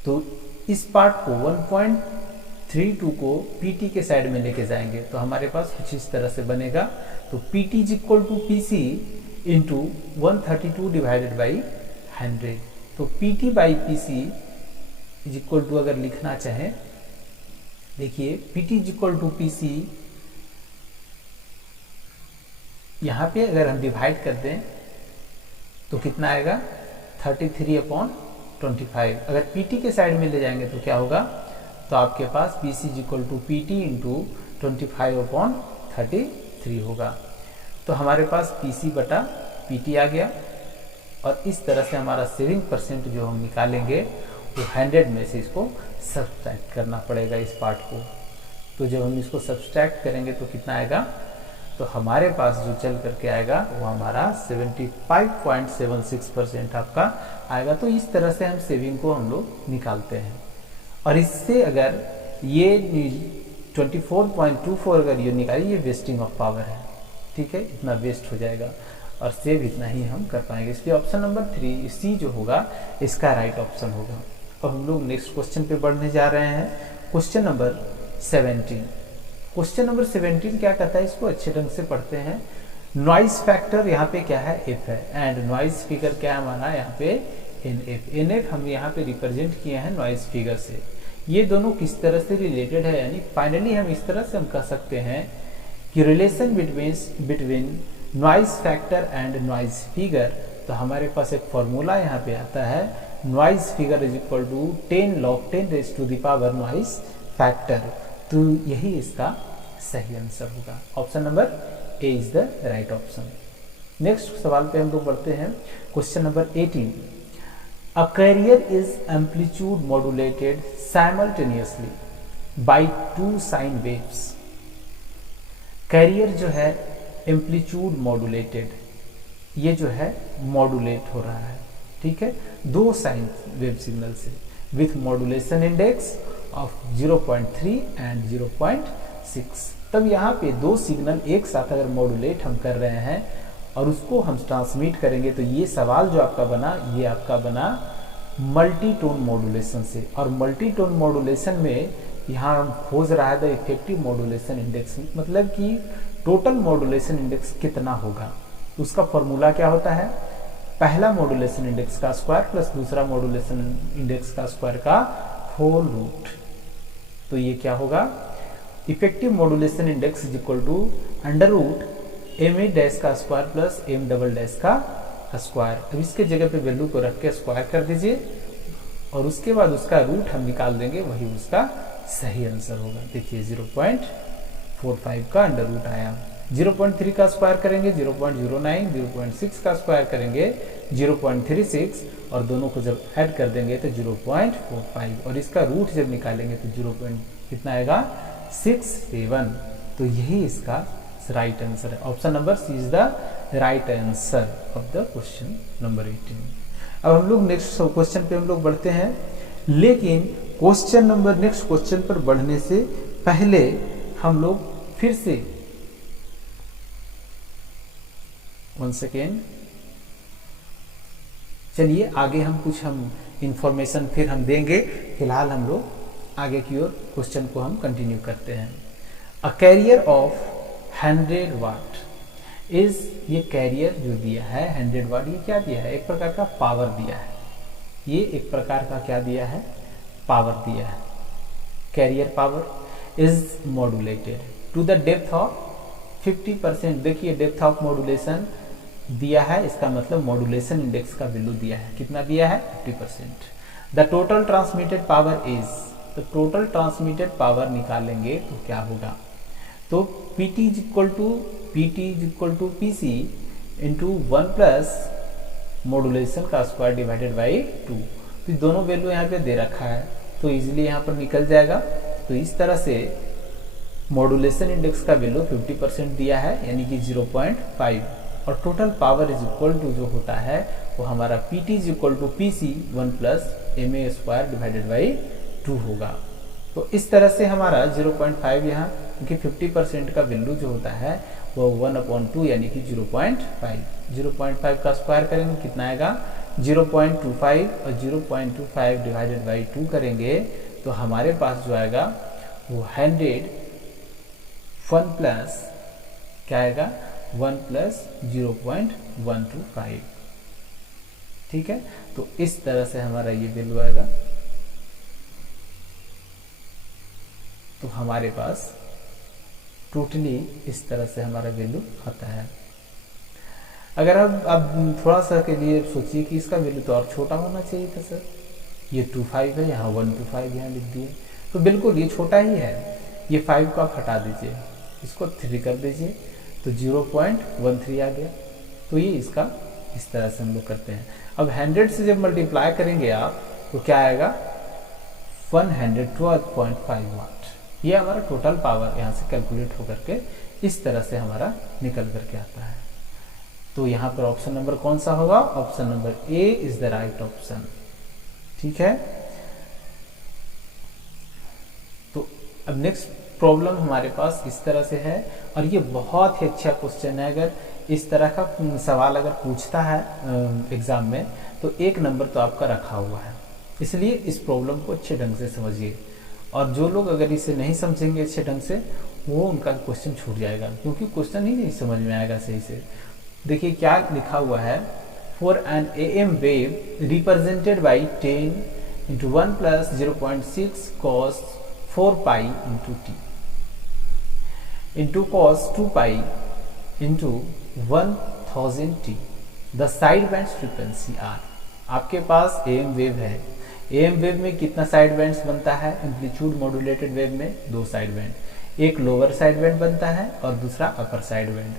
तो इस पार्ट को 1.32 को PT के साइड में लेके जाएंगे तो हमारे पास कुछ इस तरह से बनेगा। तो PT is equal to PC into 132 divided by 100। तो PT by PC is equal to अगर लिखना चाहें, देखिए PT is equal to PC, यहाँ पे अगर हम डिवाइड कर दें तो कितना आएगा 33/25। अगर PT के साइड में ले जाएंगे तो क्या होगा, तो आपके पास PC is equal to PT into 25/33 होगा। तो हमारे पास PC बटा PT आ गया, और इस तरह से हमारा सेविंग परसेंट जो हम निकालेंगे वो 100 में से इसको सब्सट्रैक्ट करना पड़ेगा इस पार्ट को। तो जब हम इसको सब्सट्रैक्ट करेंगे तो कितना आएगा, तो हमारे पास जो चल करके आएगा वो हमारा 75.76% आपका आएगा। तो इस तरह से हम सेविंग को हम लोग निकालते हैं, और इससे अगर ये 24.24 अगर ये निकालिए, ये वेस्टिंग ऑफ पावर है। ठीक है, इतना वेस्ट हो जाएगा और सेव इतना ही हम कर पाएंगे। इसलिए ऑप्शन नंबर 3 C जो होगा इसका राइट ऑप्शन होगा। अब हम लोग नेक्स्ट क्वेश्चन पे बढ़ने जा रहे हैं। Question number 17। क्वेश्चन नंबर 17 क्या कहता है, इसको अच्छे ढंग से पढ़ते हैं। नॉइज फैक्टर यहाँ पे क्या है, F है, एंड नॉइज फिगर क्या है हमारा यहाँ पे NF हम यहाँ पे रिप्रेजेंट किए हैं नॉइज फिगर से। ये दोनों किस तरह से रिलेटेड है, यानी फाइनली हम इस तरह से हम कह सकते हैं कि relation between noise factor and noise figure. तो हमारे पास एक फॉर्मूला यहाँ पे आता है, noise figure is equal to 10 log 10 raise to the power noise factor. तो यही इसका सही आंसर होगा। Option number A is the right option. Next सवाल पे हम लोग बढ़ते हैं। Question number 18। A carrier is amplitude modulated simultaneously by 2 sine waves. Carrier जो है एम्पलीट्यूड मॉड्यूलेटेड, ये जो है मॉड्यूलेट हो रहा है, ठीक है, 2 साइन वेव सिग्नल से with modulation index of 0.3 and 0.6। तब यहाँ पे 2 सिग्नल एक साथ अगर मॉड्यूलेट हम कर रहे हैं और उसको हम ट्रांसमिट करेंगे तो ये सवाल जो आपका बना, ये आपका बना मल्टी टोन मॉड्यूलेशन से। और मल्टी टोन मॉड्यूलेशन में यहाँ हम खोज रहा है द इफेक्टिव मॉड्यूलेशन इंडेक्स, मतलब कि टोटल मॉड्यूलेशन इंडेक्स कितना होगा। उसका फॉर्मूला क्या होता है, पहला मॉड्यूलेशन इंडेक्स का स्क्वायर प्लस दूसरा मॉड्यूलेशन इंडेक्स का स्क्वायर का होल रूट। तो ये क्या होगा, effective modulation index is equal to under root MA dash का square plus M double dash का स्क्वायर। अब इसके जगह पे वैल्यू को रख के स्क्वायर कर दीजिए और उसके बाद उसका रूट हम निकाल देंगे, वही उसका सही आंसर होगा। देखिए 0.45 का अंडर रूट आया, 0.3 का स्क्वायर करेंगे 0.09, 0.6 का स्क्वायर करेंगे 0.36 और दोनों को जब ऐड कर देंगे तो 0.45 और इसका रूट जब निकालेंगे तो 0. कितना आएगा 67। तो यही इसका राइट आंसर है। Option number C is the right answer of the question number 18। अब हम लोग नेक्स्ट क्वेश्चन पे हम लोग बढ़ते हैं, लेकिन क्वेश्चन नंबर नेक्स्ट क्वेश्चन पर बढ़ने से पहले हम लोग फिर से 1 सेकेंड, चलिए आगे हम कुछ इंफॉर्मेशन फिर हम देंगे। फिलहाल हम लोग आगे की ओर क्वेश्चन को हम कंटिन्यू करते हैं। अ कैरियर ऑफ 100 वाट इज, ये कैरियर जो दिया है 100 वाट, ये क्या दिया है, एक प्रकार का पावर दिया है। ये एक प्रकार का क्या दिया है, पावर दिया है। Carrier power is modulated, to the depth of 50%। देखिए डेप्थ ऑफ मॉड्यूलेशन दिया है, इसका मतलब मॉड्यूलेशन इंडेक्स का वैल्यू दिया है, कितना दिया है 50%। The total transmitted power is, तो टोटल ट्रांसमिटेड पावर निकालेंगे तो क्या होगा, तो PT is equal to PC into 1 plus modulation का स्क्वायर डिवाइडेड बाई 2। तो दोनों वैल्यू यहाँ पे दे रखा है तो इजीली यहाँ पर निकल जाएगा। तो इस तरह से मॉड्यूलेशन इंडेक्स का वैल्यू 50% दिया है यानी कि 0.5, और total power is equal to जो होता है वो हमारा PT is equal to PC 1 plus MA square divided by 2 होगा। तो इस तरह से हमारा 0.5 यहाँ, क्योंकि 50% का वैल्यू जो होता है वो 1/2 यानी कि 0.5 का स्क्वायर करेंगे कितना आएगा 0.25, और 0.25 डिवाइडेड बाई 2 करेंगे तो हमारे पास जो आएगा वो 100 प्लस क्या आएगा 1 प्लस 0.125। ठीक है, तो इस तरह से हमारा ये वैल्यू आएगा। तो हमारे पास टोटली इस तरह से हमारा वैल्यू आता है। अगर अब थोड़ा सा के लिए सोचिए कि इसका वैल्यू तो और छोटा होना चाहिए था सर, ये 25 है, यहाँ 125 यहाँ लिख दिए, तो बिल्कुल ये छोटा ही है। ये 5 को आप हटा दीजिए, इसको 3 कर दीजिए तो 0.13 आ गया। तो ये इसका इस तरह से हम लोग करते हैं। अब 100 से जब मल्टीप्लाई करेंगे आप तो क्या आएगा 112.5 वाट। ये हमारा टोटल पावर यहाँ से कैलकुलेट होकर के इस तरह से हमारा निकल करके आता है। तो यहाँ पर ऑप्शन नंबर कौन सा होगा, option number A is the right option. ठीक है, तो अब नेक्स्ट प्रॉब्लम हमारे पास इस तरह से है, और ये बहुत ही अच्छा क्वेश्चन है। अगर इस तरह का सवाल अगर पूछता है एग्जाम में तो 1 नंबर तो आपका रखा हुआ है, इसलिए इस प्रॉब्लम को अच्छे ढंग से समझिए। और जो लोग अगर इसे नहीं समझेंगे अच्छे ढंग से वो उनका क्वेश्चन छूट जाएगा, क्योंकि क्वेश्चन ही नहीं समझ में आएगा सही से। देखिए क्या लिखा हुआ है, for an AM wave represented by 10 into 1 plus 0.6 cos 4 pi into t into cos 2 pi into 1000 t the side bands frequency are. आपके पास AM वेव है, AM वेव में कितना साइड बैंड्स बनता है, एम्पलीट्यूड मॉड्यूलेटेड वेव में 2 side band, एक lower side band बनता है और दूसरा upper side band.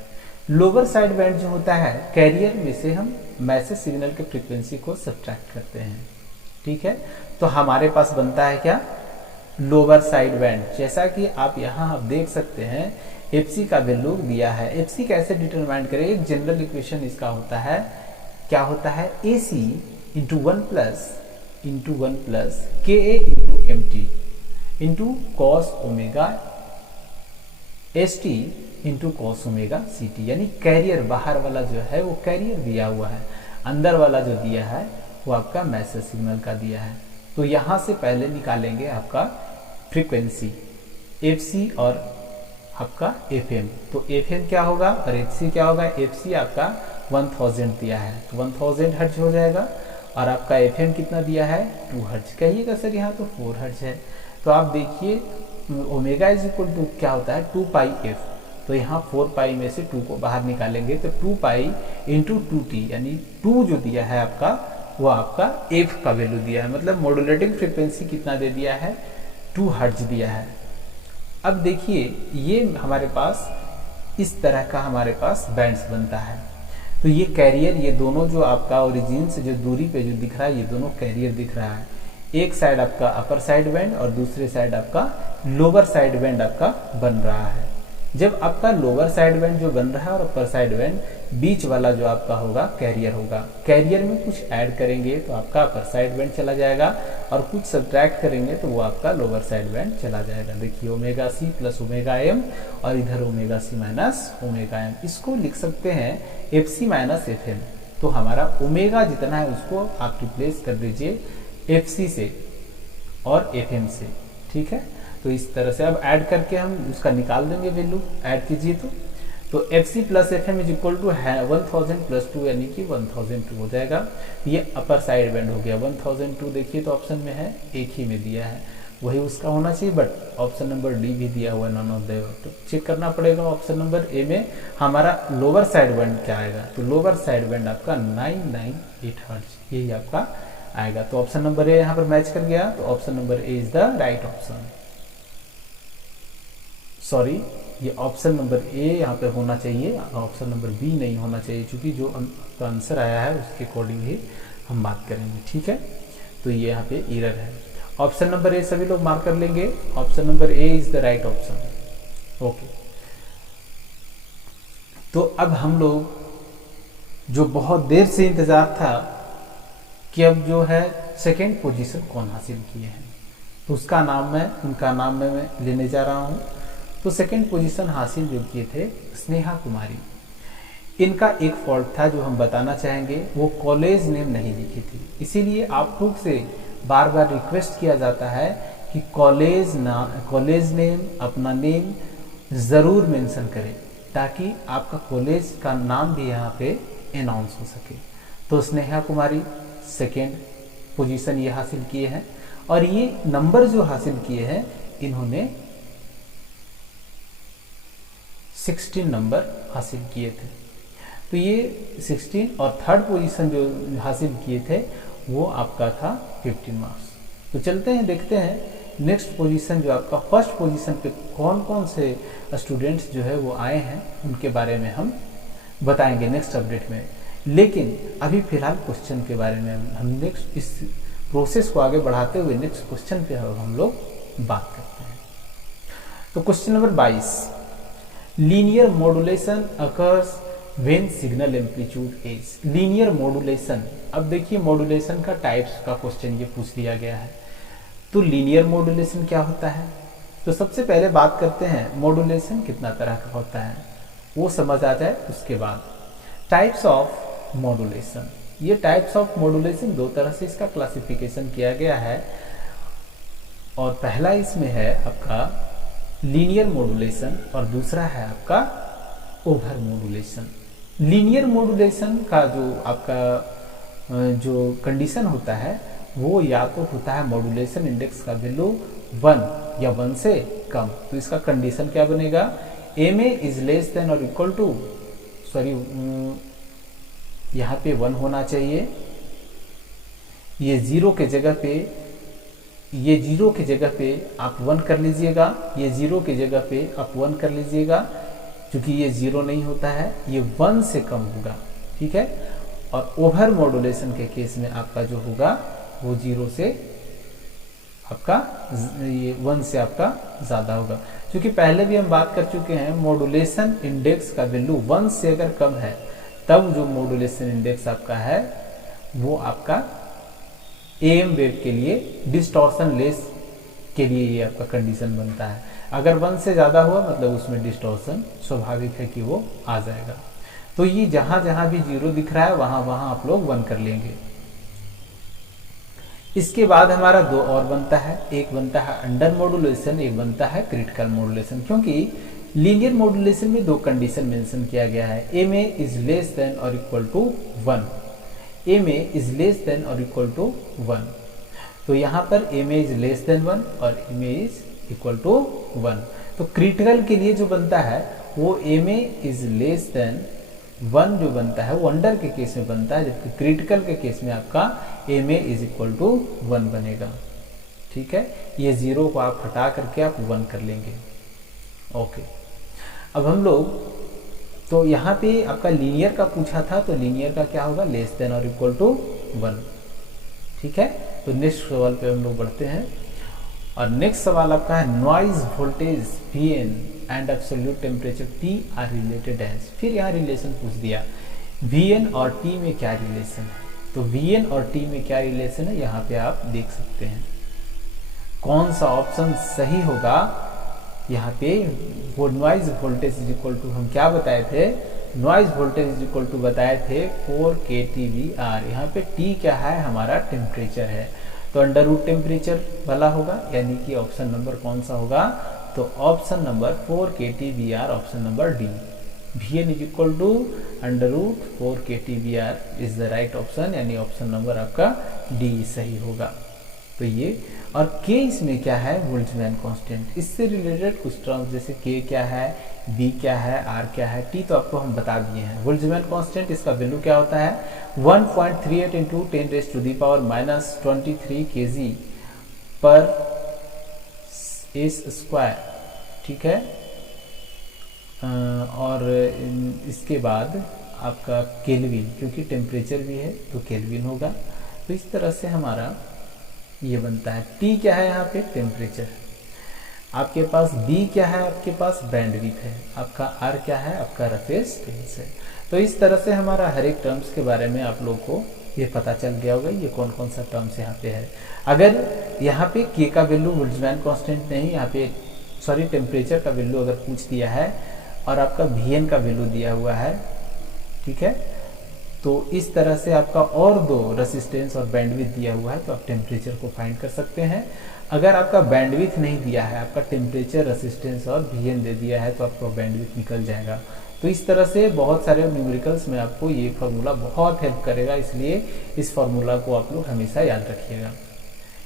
Lower side band जो होता है कैरियर में से हम मैसेज सिग्नल के फ्रीक्वेंसी को सब्ट्रैक्ट करते हैं। ठीक है, तो हमारे पास बनता है क्या लोअर साइड बैंड। जैसा कि आप यहाँ आप देख सकते हैं FC का वैल्यू दिया है। FC कैसे डिटरमाइन करें, एक जनरल इक्वेशन इसका होता है, क्या होता है AC into 1 plus KA into MT into cos omega ST into cos omega CT। यानी कैरियर बाहर वाला जो है वो कैरियर दिया हुआ है, अंदर वाला जो दिया है वो आपका मैसेज सिग्नल का दिया है। तो यहाँ से पहले निकालेंगे आपका फ्रीक्वेंसी FC और आपका FM। तो FM क्या होगा और FC क्या होगा, FC आपका 1000 दिया है तो 1000 हर्ट्ज हो जाएगा, और आपका FM कितना दिया है 2 हर्ट्ज। कहिएगा सर यहाँ तो 4 हर्ट्ज है। तो आप देखिए ओमेगा इज इक्वल टू क्या होता है 2 पाई f, तो यहाँ 4 पाई में से 2 को बाहर निकालेंगे तो 2 पाई इंटू 2t, यानी 2 जो दिया है आपका वो आपका f का वैल्यू दिया है, मतलब मॉड्यूलेटिंग फ्रीक्वेंसी कितना दे दिया है 2 हर्ट्ज दिया है। अब देखिए ये हमारे पास इस तरह का हमारे पास बैंड्स बनता है। तो ये कैरियर, ये दोनों जो आपका ओरिजिन से जो दूरी पे जो दिख रहा है ये दोनों कैरियर दिख रहा है। एक साइड आपका अपर साइड बैंड और दूसरे साइड आपका लोअर साइड बैंड आपका बन रहा है। जब आपका लोअर साइड बैंड जो बन रहा है और अपर साइड बैंड, बीच वाला जो आपका होगा कैरियर होगा। कैरियर में कुछ ऐड करेंगे तो आपका अपर साइड बैंड चला जाएगा, और कुछ सब्ट्रैक्ट करेंगे तो वो आपका लोअर साइड बैंड चला जाएगा। देखिए omega C plus omega M और इधर omega C minus omega M। इसको लिख सकते हैं FC माइनस FM। तो हमारा ओमेगा जितना है उसको आप रिप्लेस कर दीजिए FC से और FM से। ठीक है, तो इस तरह से अब ऐड करके हम उसका निकाल देंगे वैल्यू, ऐड कीजिए तो FC plus FM is equal to 1000 plus 2 यानी कि 1002 हो जाएगा। ये अपर साइड बैंड हो गया 1002। देखिए तो ऑप्शन में है, एक ही में दिया है। वही उसका होना चाहिए, बट ऑप्शन नंबर डी भी दिया हुआ है नॉन ऑफ द, तो चेक करना पड़ेगा ऑप्शन नंबर ए में हमारा लोअर साइड बैंड क्या आएगा। तो लोअर साइड बैंड आपका 998 हर्ट्ज यही आपका आएगा। तो ऑप्शन नंबर ए यहाँ पर मैच कर गया, तो option number A is the right option. Sorry, ये ऑप्शन नंबर ए यहाँ पे होना चाहिए, ऑप्शन नंबर बी नहीं होना चाहिए, क्योंकि जो आंसर आया है उसके अकॉर्डिंग ही हम बात करेंगे। ठीक है, तो ये यहाँ पे एरर है। ऑप्शन नंबर ए सभी लोग मार्क कर लेंगे, option number A is the right option. Okay, तो अब हम लोग जो बहुत देर से इंतजार था कि अब जो है सेकेंड पोजीशन कौन हासिल किए हैं, तो उसका नाम मैं उनका नाम मैं लेने जा रहा हूँ। तो सेकेंड पोजीशन हासिल जो किए थे स्नेहा कुमारी, इनका एक फॉल्ट था जो हम बताना चाहेंगे, वो कॉलेज नेम नहीं लिखी थी। इसीलिए आप लोग से बार बार रिक्वेस्ट किया जाता है कि कॉलेज नेम, अपना नेम ज़रूर मेंशन करें, ताकि आपका कॉलेज का नाम भी यहाँ पे अनाउंस हो सके। तो स्नेहा कुमारी सेकेंड पोजीशन ये हासिल किए हैं, और ये नंबर जो हासिल किए हैं इन्होंने 16 नंबर हासिल किए थे। तो ये 16 और थर्ड पोजीशन जो हासिल किए थे वो आपका था 15 मार्क्स। तो चलते हैं देखते हैं नेक्स्ट पोजीशन जो आपका फर्स्ट पोजीशन पे कौन कौन से स्टूडेंट्स जो है वो आए हैं, उनके बारे में हम बताएंगे नेक्स्ट अपडेट में। लेकिन अभी फिलहाल क्वेश्चन के बारे में हम नेक्स्ट इस प्रोसेस को आगे बढ़ाते हुए नेक्स्ट क्वेश्चन पे हम लोग बात करते हैं। तो question number 22, linear modulation occurs when signal amplitude is. Linear modulation, अब देखिए मॉड्यूलेशन का टाइप्स का क्वेश्चन ये पूछ लिया गया है। तो लीनियर मॉड्यूलेशन क्या होता है, तो सबसे पहले बात करते हैं मॉड्यूलेशन कितना तरह का होता है, वो समझ आ जाए उसके बाद टाइप्स ऑफ मॉड्यूलेशन। ये टाइप्स ऑफ मॉड्यूलेशन दो तरह से इसका क्लासिफिकेशन किया गया है, और पहला इसमें है आपका लीनियर मॉड्यूलेशन और दूसरा है आपका ओवर मॉड्यूलेशन। लीनियर मॉड्यूलेशन का जो आपका जो कंडीशन होता है वो या तो होता है मॉड्यूलेशन इंडेक्स का वैल्यू 1 या 1 से कम। तो इसका कंडीशन क्या बनेगा, M A is less than और इक्वल टू, सॉरी यहाँ पे 1 होना चाहिए, ये जीरो के जगह पे आप 1 कर लीजिएगा, ये जीरो के जगह पे आप 1 कर लीजिएगा, क्योंकि ये जीरो नहीं होता है, ये 1 से कम होगा। ठीक है, और ओवर मॉड्यूलेशन के केस में आपका जो होगा वो जीरो से आपका ये 1 से आपका ज़्यादा होगा, क्योंकि पहले भी हम बात कर चुके हैं मॉड्यूलेशन इंडेक्स का वैल्यू 1 से अगर कम है तब जो मॉड्यूलेशन इंडेक्स आपका है वो आपका एम वेव के लिए डिस्टॉर्शन लेस के लिए ये आपका कंडीशन बनता है। अगर 1 से ज़्यादा हुआ मतलब उसमें डिस्टॉर्शन स्वाभाविक है कि वो आ जाएगा। तो ये जहाँ जहाँ भी जीरो दिख रहा है वहाँ वहाँ आप लोग 1 कर लेंगे। इसके बाद हमारा दो और बनता है, एक बनता है अंडर मॉड्यूलेशन, एक बनता है क्रिटिकल मॉड्यूलेशन। क्योंकि लीनियर मॉड्यूलेशन में दो कंडीशन मेंशन किया गया है, M A is less than और equal to 1, M A is less than और इक्वल टू 1। तो यहाँ पर M A is less than 1 और M A is equal to 1। तो क्रिटिकल के लिए जो बनता है वो M A is less than 1 जो बनता है वो अंडर के केस में बनता है, जबकि क्रिटिकल के केस में आपका M A is equal to 1 बनेगा। ठीक है, ये जीरो को आप हटा करके आप 1 कर लेंगे। ओके, अब हम लोग तो यहाँ पे आपका लीनियर का पूछा था, तो लीनियर का क्या होगा, लेस देन और इक्वल टू 1। ठीक है, तो नेक्स्ट सवाल पे हम लोग बढ़ते हैं, और नेक्स्ट सवाल आपका है noise voltage Vn and absolute temperature T are related as. फिर यहाँ रिलेशन पूछ दिया, Vn और T में क्या रिलेशन है। तो Vn और T में क्या रिलेशन है यहाँ पे आप देख सकते हैं। कौन सा ऑप्शन सही होगा, यहाँ पे वो noise voltage is equal to हम क्या बताए थे, noise voltage is equal to बताए थे 4 kTVR। यहाँ पे T क्या है, हमारा टेम्परेचर है, तो अंडर रूट टेम्परेचर वाला होगा, यानी कि ऑप्शन नंबर कौन सा होगा, तो option number 4 kTVR, option number D. Vn is equal to under root 4 kTVR is the right option, यानी ऑप्शन नंबर आपका डी सही होगा। तो ये, और k इसमें क्या है, बोल्ट्जमैन कांस्टेंट। इससे रिलेटेड कुछ टर्म्स जैसे k क्या है, b क्या है, r क्या है, t तो आपको हम बता दिए हैं। बोल्ट्जमैन कांस्टेंट इसका वैल्यू क्या होता है 1.38 इंटू 10⁻⁻23 kg पर एस स्क्वायर, ठीक है। और इसके बाद आपका केल्विन, क्योंकि टेम्परेचर भी है तो केल्विन होगा। तो इस तरह से हमारा ये बनता है। टी क्या है यहाँ पे, टेम्परेचर। आपके पास बी क्या है, आपके पास बैंडविड्थ है। आपका आर क्या है, आपका रेजिस्टेंस है। तो इस तरह से हमारा हर एक टर्म्स के बारे में आप लोग को ये पता चल गया होगा ये कौन कौन सा टर्म्स यहाँ पे है। अगर यहाँ पे के का वैल्यू बोल्ट्जमैन कांस्टेंट नहीं, यहाँ पे सॉरी टेम्परेचर का वैल्यू अगर पूछ दिया है और आपका वी का वैल्यू दिया हुआ है, ठीक है, तो इस तरह से आपका और दो रेजिस्टेंस और बैंडविड्थ दिया हुआ है तो आप टेम्परेचर को फाइंड कर सकते हैं। अगर आपका बैंडविड्थ नहीं दिया है, आपका टेम्परेचर, रेजिस्टेंस और वी दे दिया है तो आपका बैंडविड्थ निकल जाएगा। तो इस तरह से बहुत सारे न्यूमेरिकल्स में आपको ये फार्मूला बहुत हेल्प करेगा, इसलिए इस फार्मूला को आप लोग हमेशा याद रखिएगा।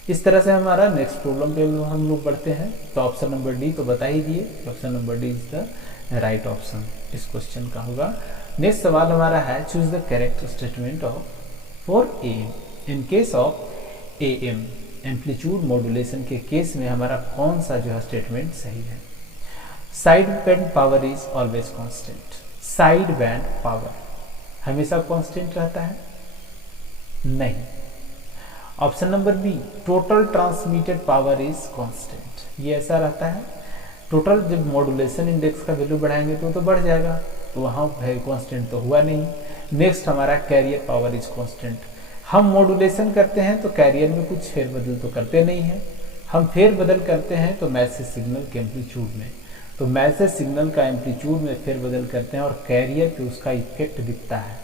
इस तरह से हमारा नेक्स्ट प्रॉब्लम पे हम लोग बढ़ते हैं। तो ऑप्शन नंबर डी तो बता ही दिए, option number D is the right option इस क्वेश्चन का होगा। नेक्स्ट सवाल हमारा है choose the correct statement of for M in case of M, amplitude modulation के केस में हमारा कौन सा जो है स्टेटमेंट सही है। Side band power is always constant. Side band power हमेशा कांस्टेंट रहता है? नहीं। Option number B, total transmitted power is constant. ये ऐसा रहता है, टोटल जब मॉड्यूलेशन इंडेक्स का वैल्यू बढ़ाएंगे तो बढ़ जाएगा, तो वहाँ कांस्टेंट तो हुआ नहीं। नेक्स्ट हमारा कैरियर पावर इज कांस्टेंट। हम मॉड्यूलेशन करते हैं तो कैरियर में कुछ फेरबदल तो करते नहीं हैं, हम फेरबदल करते हैं तो मैसेज सिग्नल के एम्पलीट्यूड में, तो मैसेज सिग्नल का एम्पलीट्यूड में फेरबदल करते हैं और कैरियर पे उसका इफेक्ट दिखता है।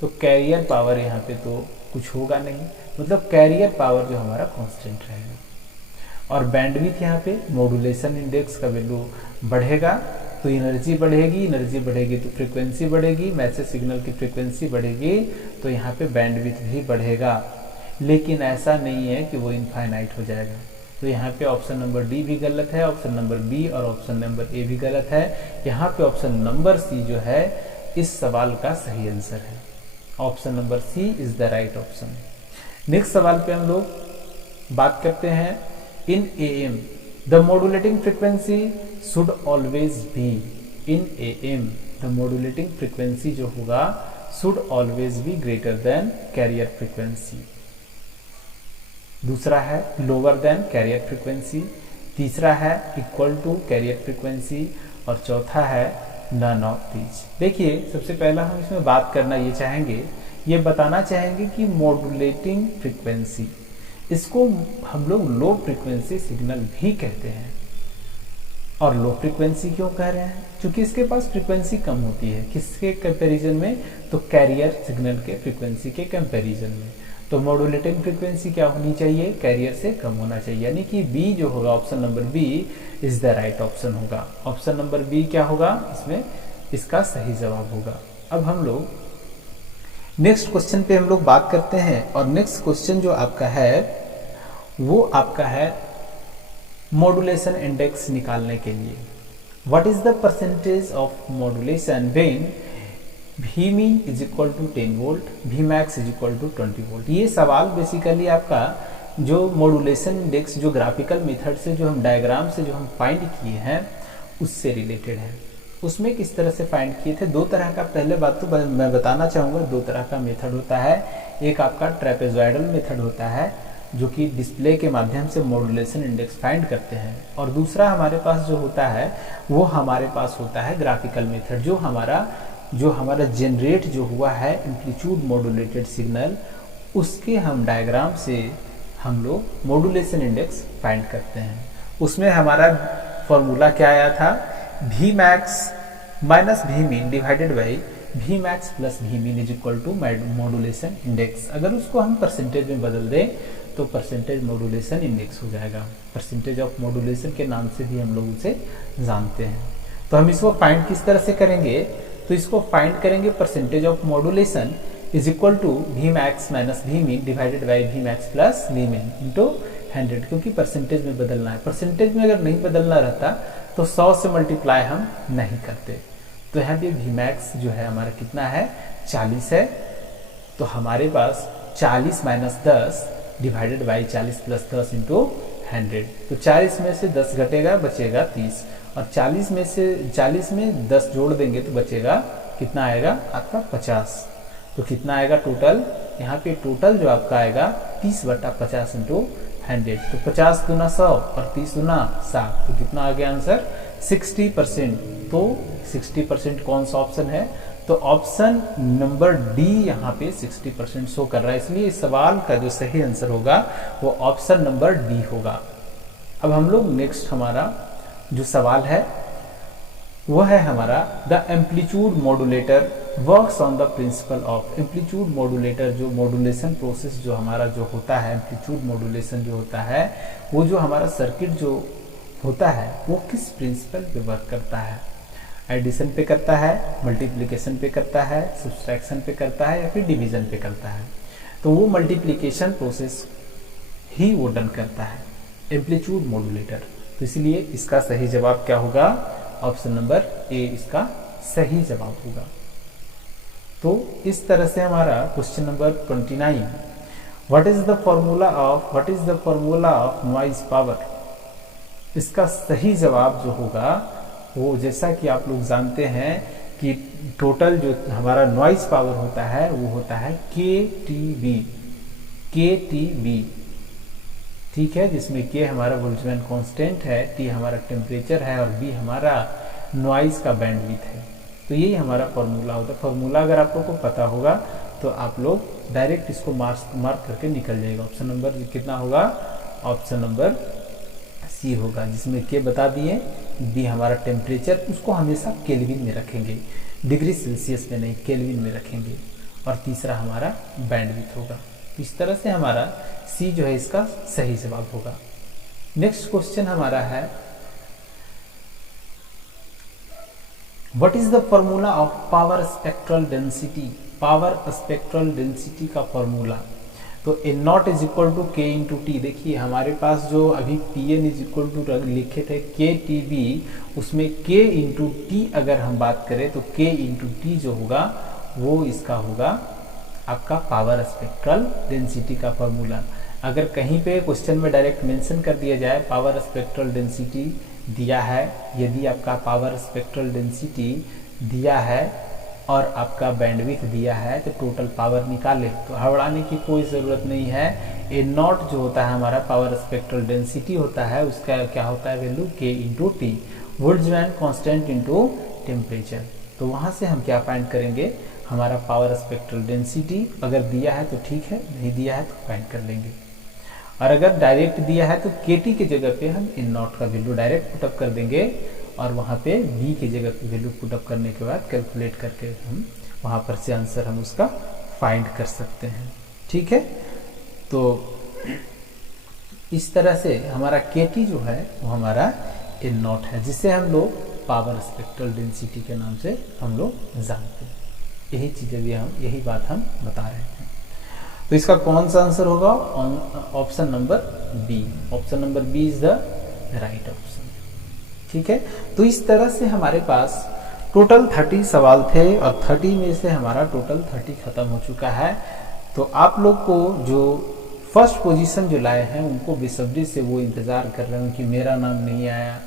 तो कैरियर पावर यहाँ पे तो कुछ होगा नहीं, मतलब कैरियर पावर जो हमारा कांस्टेंट रहेगा। और बैंडविड्थ यहाँ पे मॉड्यूलेशन इंडेक्स का वैल्यू बढ़ेगा तो एनर्जी बढ़ेगी, एनर्जी बढ़ेगी तो फ्रीक्वेंसी बढ़ेगी, मैसेज सिग्नल की फ्रीक्वेंसी बढ़ेगी तो यहाँ पे बैंडविड्थ भी बढ़ेगा। लेकिन ऐसा नहीं है कि वो इनफाइनाइट हो जाएगा। तो यहाँ पे ऑप्शन नंबर डी भी गलत है, ऑप्शन नंबर बी और ऑप्शन नंबर ए भी गलत है। यहाँ पे ऑप्शन नंबर सी जो है इस सवाल का सही आंसर है। Option number C is the right option. Next सवाल पे हम लोग बात करते हैं। In AM the modulating frequency should always be, in AM the modulating frequency जो होगा should always be greater than carrier frequency. दूसरा है लोअर देन कैरियर फ्रीक्वेंसी, तीसरा है इक्वल टू कैरियर फ्रीक्वेंसी और चौथा है नन ऑफ दीज। देखिए सबसे पहला हम इसमें बात करना ये चाहेंगे, ये बताना चाहेंगे कि मॉड्यूलेटिंग फ्रीक्वेंसी, इसको हम लोग लो फ्रीक्वेंसी सिग्नल भी कहते हैं। और लो फ्रीक्वेंसी क्यों कह रहे हैं? क्योंकि इसके पास फ्रीक्वेंसी कम होती है। किसके कंपैरिजन में? तो कैरियर सिग्नल के फ्रीक्वेंसी के कंपैरिजन में। तो मॉड्यूलेटिंग फ्रीक्वेंसी क्या होनी चाहिए? कैरियर से कम होना चाहिए, यानी कि बी जो होगा option number B is the right option होगा। ऑप्शन नंबर बी क्या होगा इसमें, इसका सही जवाब होगा। अब हम लोग नेक्स्ट क्वेश्चन पे हम लोग बात करते हैं और नेक्स्ट क्वेश्चन जो आपका है वो आपका है मॉड्यूलेशन इंडेक्स निकालने के लिए। What is the percentage of modulation when V min is equal to 10 volt, V max is equal to 20 volt. ये सवाल बेसिकली आपका जो मॉड्यूलेशन इंडेक्स जो ग्राफिकल मेथड से जो हम डायग्राम से जो हम फाइंड किए हैं उससे रिलेटेड है। उसमें किस तरह से फाइंड किए थे? दो तरह का, पहले बात तो मैं बताना चाहूँगा, दो तरह का मेथड होता है। एक आपका ट्रेपेजॉइडल मेथड होता है जो कि डिस्प्ले के माध्यम से मॉड्यूलेशन इंडेक्स फाइंड करते हैं, और दूसरा हमारे पास जो होता है वो हमारे पास होता है ग्राफिकल मेथड, जो हमारा जनरेट जो हुआ है एम्पलीट्यूड मॉड्यूलेटेड सिग्नल, उसके हम डायग्राम से हम लोग मॉड्यूलेशन इंडेक्स फाइंड करते हैं। उसमें हमारा फॉर्मूला क्या आया था? V max minus V min divided by V max plus V min is equal to modulation index. अगर उसको हम परसेंटेज में बदल दें तो परसेंटेज मॉड्यूलेशन इंडेक्स हो जाएगा। परसेंटेज ऑफ मॉड्यूलेशन के नाम से भी हम लोग उसे जानते हैं। तो हम इसको फाइंड किस तरह से करेंगे? तो इसको फाइंड करेंगे percentage of modulation is equal to V max minus V min divided by V max plus V min into 100, क्योंकि परसेंटेज में बदलना है। परसेंटेज में अगर नहीं बदलना रहता तो 100 से मल्टीप्लाई हम नहीं करते। तो यहाँ पे वी मैक्स जो है हमारा कितना है, 40 है। तो हमारे पास 40 minus 10 divided by 40 plus 10 into 100। तो 40 में से 10 घटेगा, बचेगा 30, और 40 में 10 जोड़ देंगे तो बचेगा कितना आएगा आपका 50। तो कितना आएगा टोटल, यहाँ पे टोटल जो आपका आएगा 30/50 इंटू 100। तो 50 दूना 100 और 30 दूना 60, तो कितना आ गया आंसर 60%। तो 60% कौन सा ऑप्शन है, तो ऑप्शन नंबर डी यहाँ पे 60% शो कर रहा है, इसलिए इस सवाल का जो सही आंसर होगा वो ऑप्शन नंबर डी होगा। अब हम लोग नेक्स्ट हमारा जो सवाल है वो है हमारा the amplitude modulator works on the principle of. Amplitude modulator जो मॉड्यूलेशन प्रोसेस जो हमारा जो होता है, एम्पलीट्यूड मॉड्यूलेशन जो होता है, वो जो हमारा सर्किट जो होता है वो किस प्रिंसिपल पे वर्क करता है। एडिशन पे करता है, मल्टीप्लिकेशन पे करता है, सब्सट्रैक्शन पे करता है, या फिर डिवीजन पे करता है। तो वो मल्टीप्लिकेशन प्रोसेस ही वो डन करता है एम्पलीट्यूड मॉड्यूलेटर। तो इसलिए इसका सही जवाब क्या होगा, ऑप्शन नंबर ए इसका सही जवाब होगा। तो इस तरह से हमारा question number 29, what is the formula of noise power, इसका सही जवाब जो होगा वो, जैसा कि आप लोग जानते हैं कि टोटल जो हमारा नॉइज पावर होता है वो होता है KTB, ठीक है, जिसमें K हमारा बोल्ट्जमैन कांस्टेंट है, T हमारा टेम्परेचर है और B हमारा नॉइज का बैंडविड्थ है। तो यही हमारा फॉर्मूला होता है। फॉर्मूला अगर आप लोग को पता होगा तो आप लोग डायरेक्ट इसको मार्क करके निकल जाएगा। ऑप्शन नंबर कितना होगा, ऑप्शन नंबर सी होगा, जिसमें K बता दिए, B हमारा टेम्परेचर, उसको हमेशा केल्विन में रखेंगे, डिग्री सेल्सियस में नहीं, केल्विन में रखेंगे, और तीसरा हमारा बैंडविड्थ होगा। इस तरह से हमारा सी जो है इसका सही जवाब होगा। नेक्स्ट क्वेश्चन हमारा है what is the formula of power spectral density. Power spectral density का फॉर्मूला, तो N not is equal to K into T. देखिए हमारे पास जो अभी Pn इज इक्वल टू लिखे थे KTB, उसमें K इंटू टी अगर हम बात करें तो K इंटू टी जो होगा वो इसका होगा आपका पावर स्पेक्ट्रल डेंसिटी का फॉर्मूला। अगर कहीं पे क्वेश्चन में डायरेक्ट मेंशन कर दिया जाए पावर स्पेक्ट्रल डेंसिटी दिया है, यदि आपका पावर स्पेक्ट्रल डेंसिटी दिया है और आपका बैंडविड्थ दिया है तो टोटल पावर निकाले, तो हड़बड़ाने की कोई ज़रूरत नहीं है। ए नॉट जो होता है हमारा पावर स्पेक्ट्रल डेंसिटी होता है, उसका क्या होता है value K into T, Boltzmann constant into temperature. तो वहाँ से हम क्या फाइंड करेंगे, हमारा पावर स्पेक्ट्रल डेंसिटी अगर दिया है तो ठीक है, नहीं दिया है तो फाइंड कर लेंगे। और अगर डायरेक्ट दिया है तो KT की जगह पे हम इन नॉट का वैल्यू डायरेक्ट पुटअप कर देंगे, और वहाँ पे B की जगह पे वैल्यू पुटअप करने के बाद कैलकुलेट करके हम वहाँ पर से आंसर हम उसका फाइंड कर सकते हैं। ठीक है, तो इस तरह से हमारा KT जो है वो हमारा इन नॉट है, जिसे हम लोग पावर स्पेक्ट्रल डेंसिटी के नाम से हम लोग जानते हैं। यही चीज़ें भी हम, यही बात हम बता रहे हैं। तो इसका कौन सा आंसर होगा, option number B. Option number B is the right option. ठीक है, तो इस तरह से हमारे पास टोटल 30 सवाल थे और 30 में से हमारा टोटल 30 खत्म हो चुका है। तो आप लोग को जो फर्स्ट पोजीशन जो लाए हैं उनको बेसब्री से वो इंतज़ार कर रहे हैं कि मेरा नाम नहीं आया,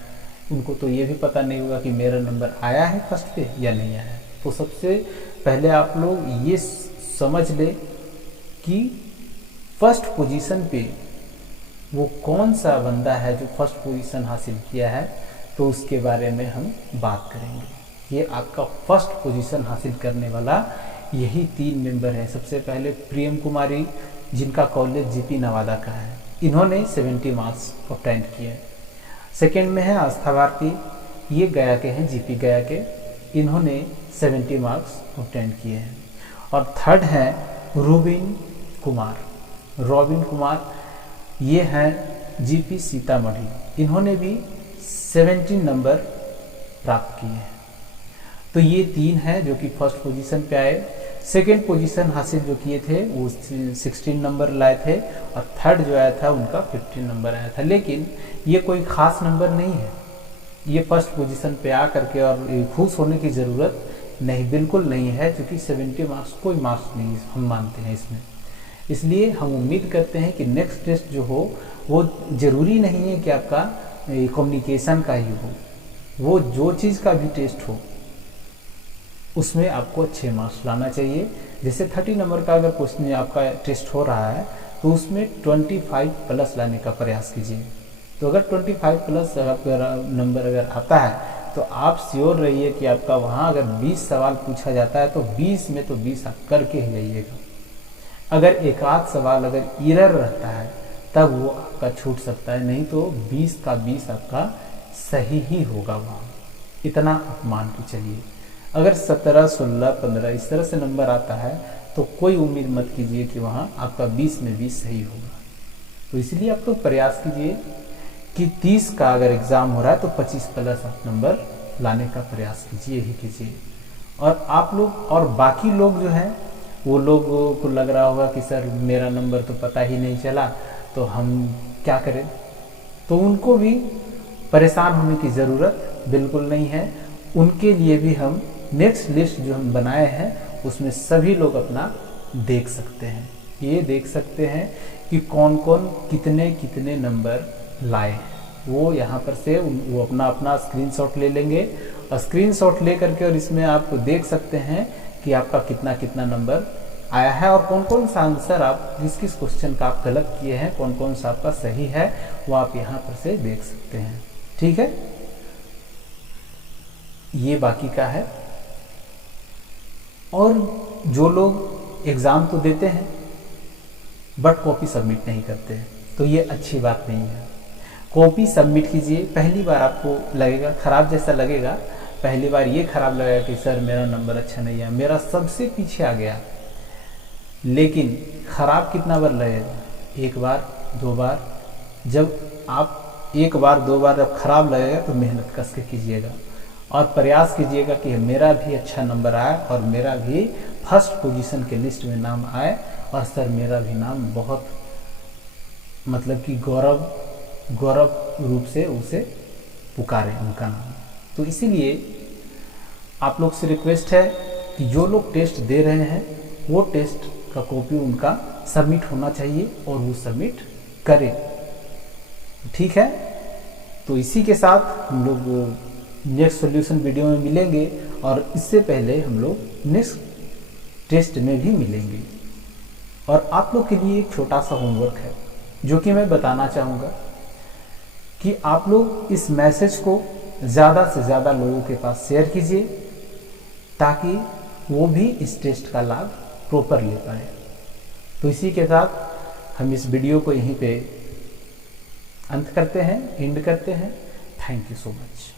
उनको तो ये भी पता नहीं होगा कि मेरा नंबर आया है फर्स्ट पे या नहीं आया है। तो सबसे पहले आप लोग ये समझ ले कि फर्स्ट पोजीशन पे वो कौन सा बंदा है जो फर्स्ट पोजीशन हासिल किया है, तो उसके बारे में हम बात करेंगे। ये आपका फर्स्ट पोजीशन हासिल करने वाला यही 3 मेंबर है। सबसे पहले प्रियम कुमारी, जिनका कॉलेज GP नवादा का है, इन्होंने 70 मार्क्स ऑब्टेन किए। सेकेंड में है आस्था भारती, ये गया के हैं, GP गया के, इन्होंने 70 मार्क्स ऑब्टेन किए हैं। और थर्ड है रॉबिन कुमार, ये हैं GP सीतामढ़ी, इन्होंने भी 17 नंबर प्राप्त किए हैं। तो ये 3 हैं जो कि फर्स्ट पोजीशन पे आए। सेकेंड पोजीशन हासिल जो किए थे वो 16 नंबर लाए थे, और थर्ड जो आया था उनका 15 नंबर आया था। लेकिन ये कोई ख़ास नंबर नहीं है, ये फर्स्ट पोजीशन पे आ करके और खुश होने की ज़रूरत नहीं, बिल्कुल नहीं है, क्योंकि 70 मार्क्स कोई मार्क्स नहीं हम मानते हैं इसमें। इसलिए हम उम्मीद करते हैं कि नेक्स्ट टेस्ट जो हो वो ज़रूरी नहीं है कि आपका कम्युनिकेशन का ही हो, वो जो चीज़ का भी टेस्ट हो उसमें आपको अच्छे मार्क्स लाना चाहिए। जैसे 30 नंबर का अगर क्वेश्चन आपका टेस्ट हो रहा है तो उसमें 25 प्लस लाने का प्रयास कीजिए। तो अगर 25 प्लस नंबर अगर आता है तो आप श्योर रहिए कि आपका वहाँ अगर 20 सवाल पूछा जाता है तो 20 में तो 20 आप करके ही जाइएगा। अगर एक आध सवाल अगर एरर रहता है तब वो आपका छूट सकता है, नहीं तो 20 का 20 आपका सही ही होगा वहाँ, इतना आप मान के चलिए। अगर 17, 16, 15 इस तरह से नंबर आता है तो कोई उम्मीद मत कीजिए कि वहाँ आपका 20 में 20 सही होगा। तो इसलिए आप लोग प्रयास कीजिए कि 30 का अगर एग्ज़ाम हो रहा है तो 25 प्लस आप नंबर लाने का प्रयास कीजिए ही कीजिए। और आप लोग और बाकी लोग जो हैं वो लोगों को लग रहा होगा कि सर मेरा नंबर तो पता ही नहीं चला तो हम क्या करें, तो उनको भी परेशान होने की ज़रूरत बिल्कुल नहीं है। उनके लिए भी हम नेक्स्ट लिस्ट जो हम बनाए हैं उसमें सभी लोग अपना देख सकते हैं, ये देख सकते हैं कि कौन कौन कितने कितने नंबर लाए हैं। वो यहाँ पर से वो अपना अपना स्क्रीनशॉट ले लेंगे, और स्क्रीनशॉट ले करके और इसमें आप देख सकते हैं कि आपका कितना कितना नंबर आया है और कौन कौन सा आंसर आप किस किस क्वेश्चन का आप गलत किए हैं, कौन कौन सा आपका सही है, वो आप यहाँ पर से देख सकते हैं। ठीक है, ये बाकी का है। और जो लोग एग्ज़ाम तो देते हैं बट कॉपी सबमिट नहीं करते हैं तो ये अच्छी बात नहीं है। कॉपी सबमिट कीजिए। पहली बार आपको लगेगा खराब जैसा लगेगा, पहली बार ये खराब लगेगा कि सर मेरा नंबर अच्छा नहीं है, मेरा सबसे पीछे आ गया, लेकिन खराब कितना बार लगेगा? एक बार, दो बार। जब आप एक बार दो बार जब खराब लगेगा तो मेहनत कस के कीजिएगा और प्रयास कीजिएगा कि मेरा भी अच्छा नंबर आए और मेरा भी फर्स्ट पोजीशन के लिस्ट में नाम आए, और सर मेरा भी नाम बहुत मतलब कि गौरव रूप से उसे पुकारें उनका नाम। तो इसीलिए आप लोग से रिक्वेस्ट है कि जो लोग टेस्ट दे रहे हैं वो टेस्ट का कॉपी उनका सबमिट होना चाहिए और वो सबमिट करें। ठीक है, तो इसी के साथ हम लोग नेक्स्ट सॉल्यूशन वीडियो में मिलेंगे, और इससे पहले हम लोग नेक्स्ट टेस्ट में भी मिलेंगे। और आप लोग के लिए एक छोटा सा होमवर्क है जो कि मैं बताना चाहूँगा कि आप लोग इस मैसेज को ज़्यादा से ज़्यादा लोगों के पास शेयर कीजिए ताकि वो भी इस टेस्ट का लाभ प्रॉपर ले पाए। तो इसी के साथ हम इस वीडियो को यहीं पे अंत करते हैं, एंड करते हैं। Thank you so much.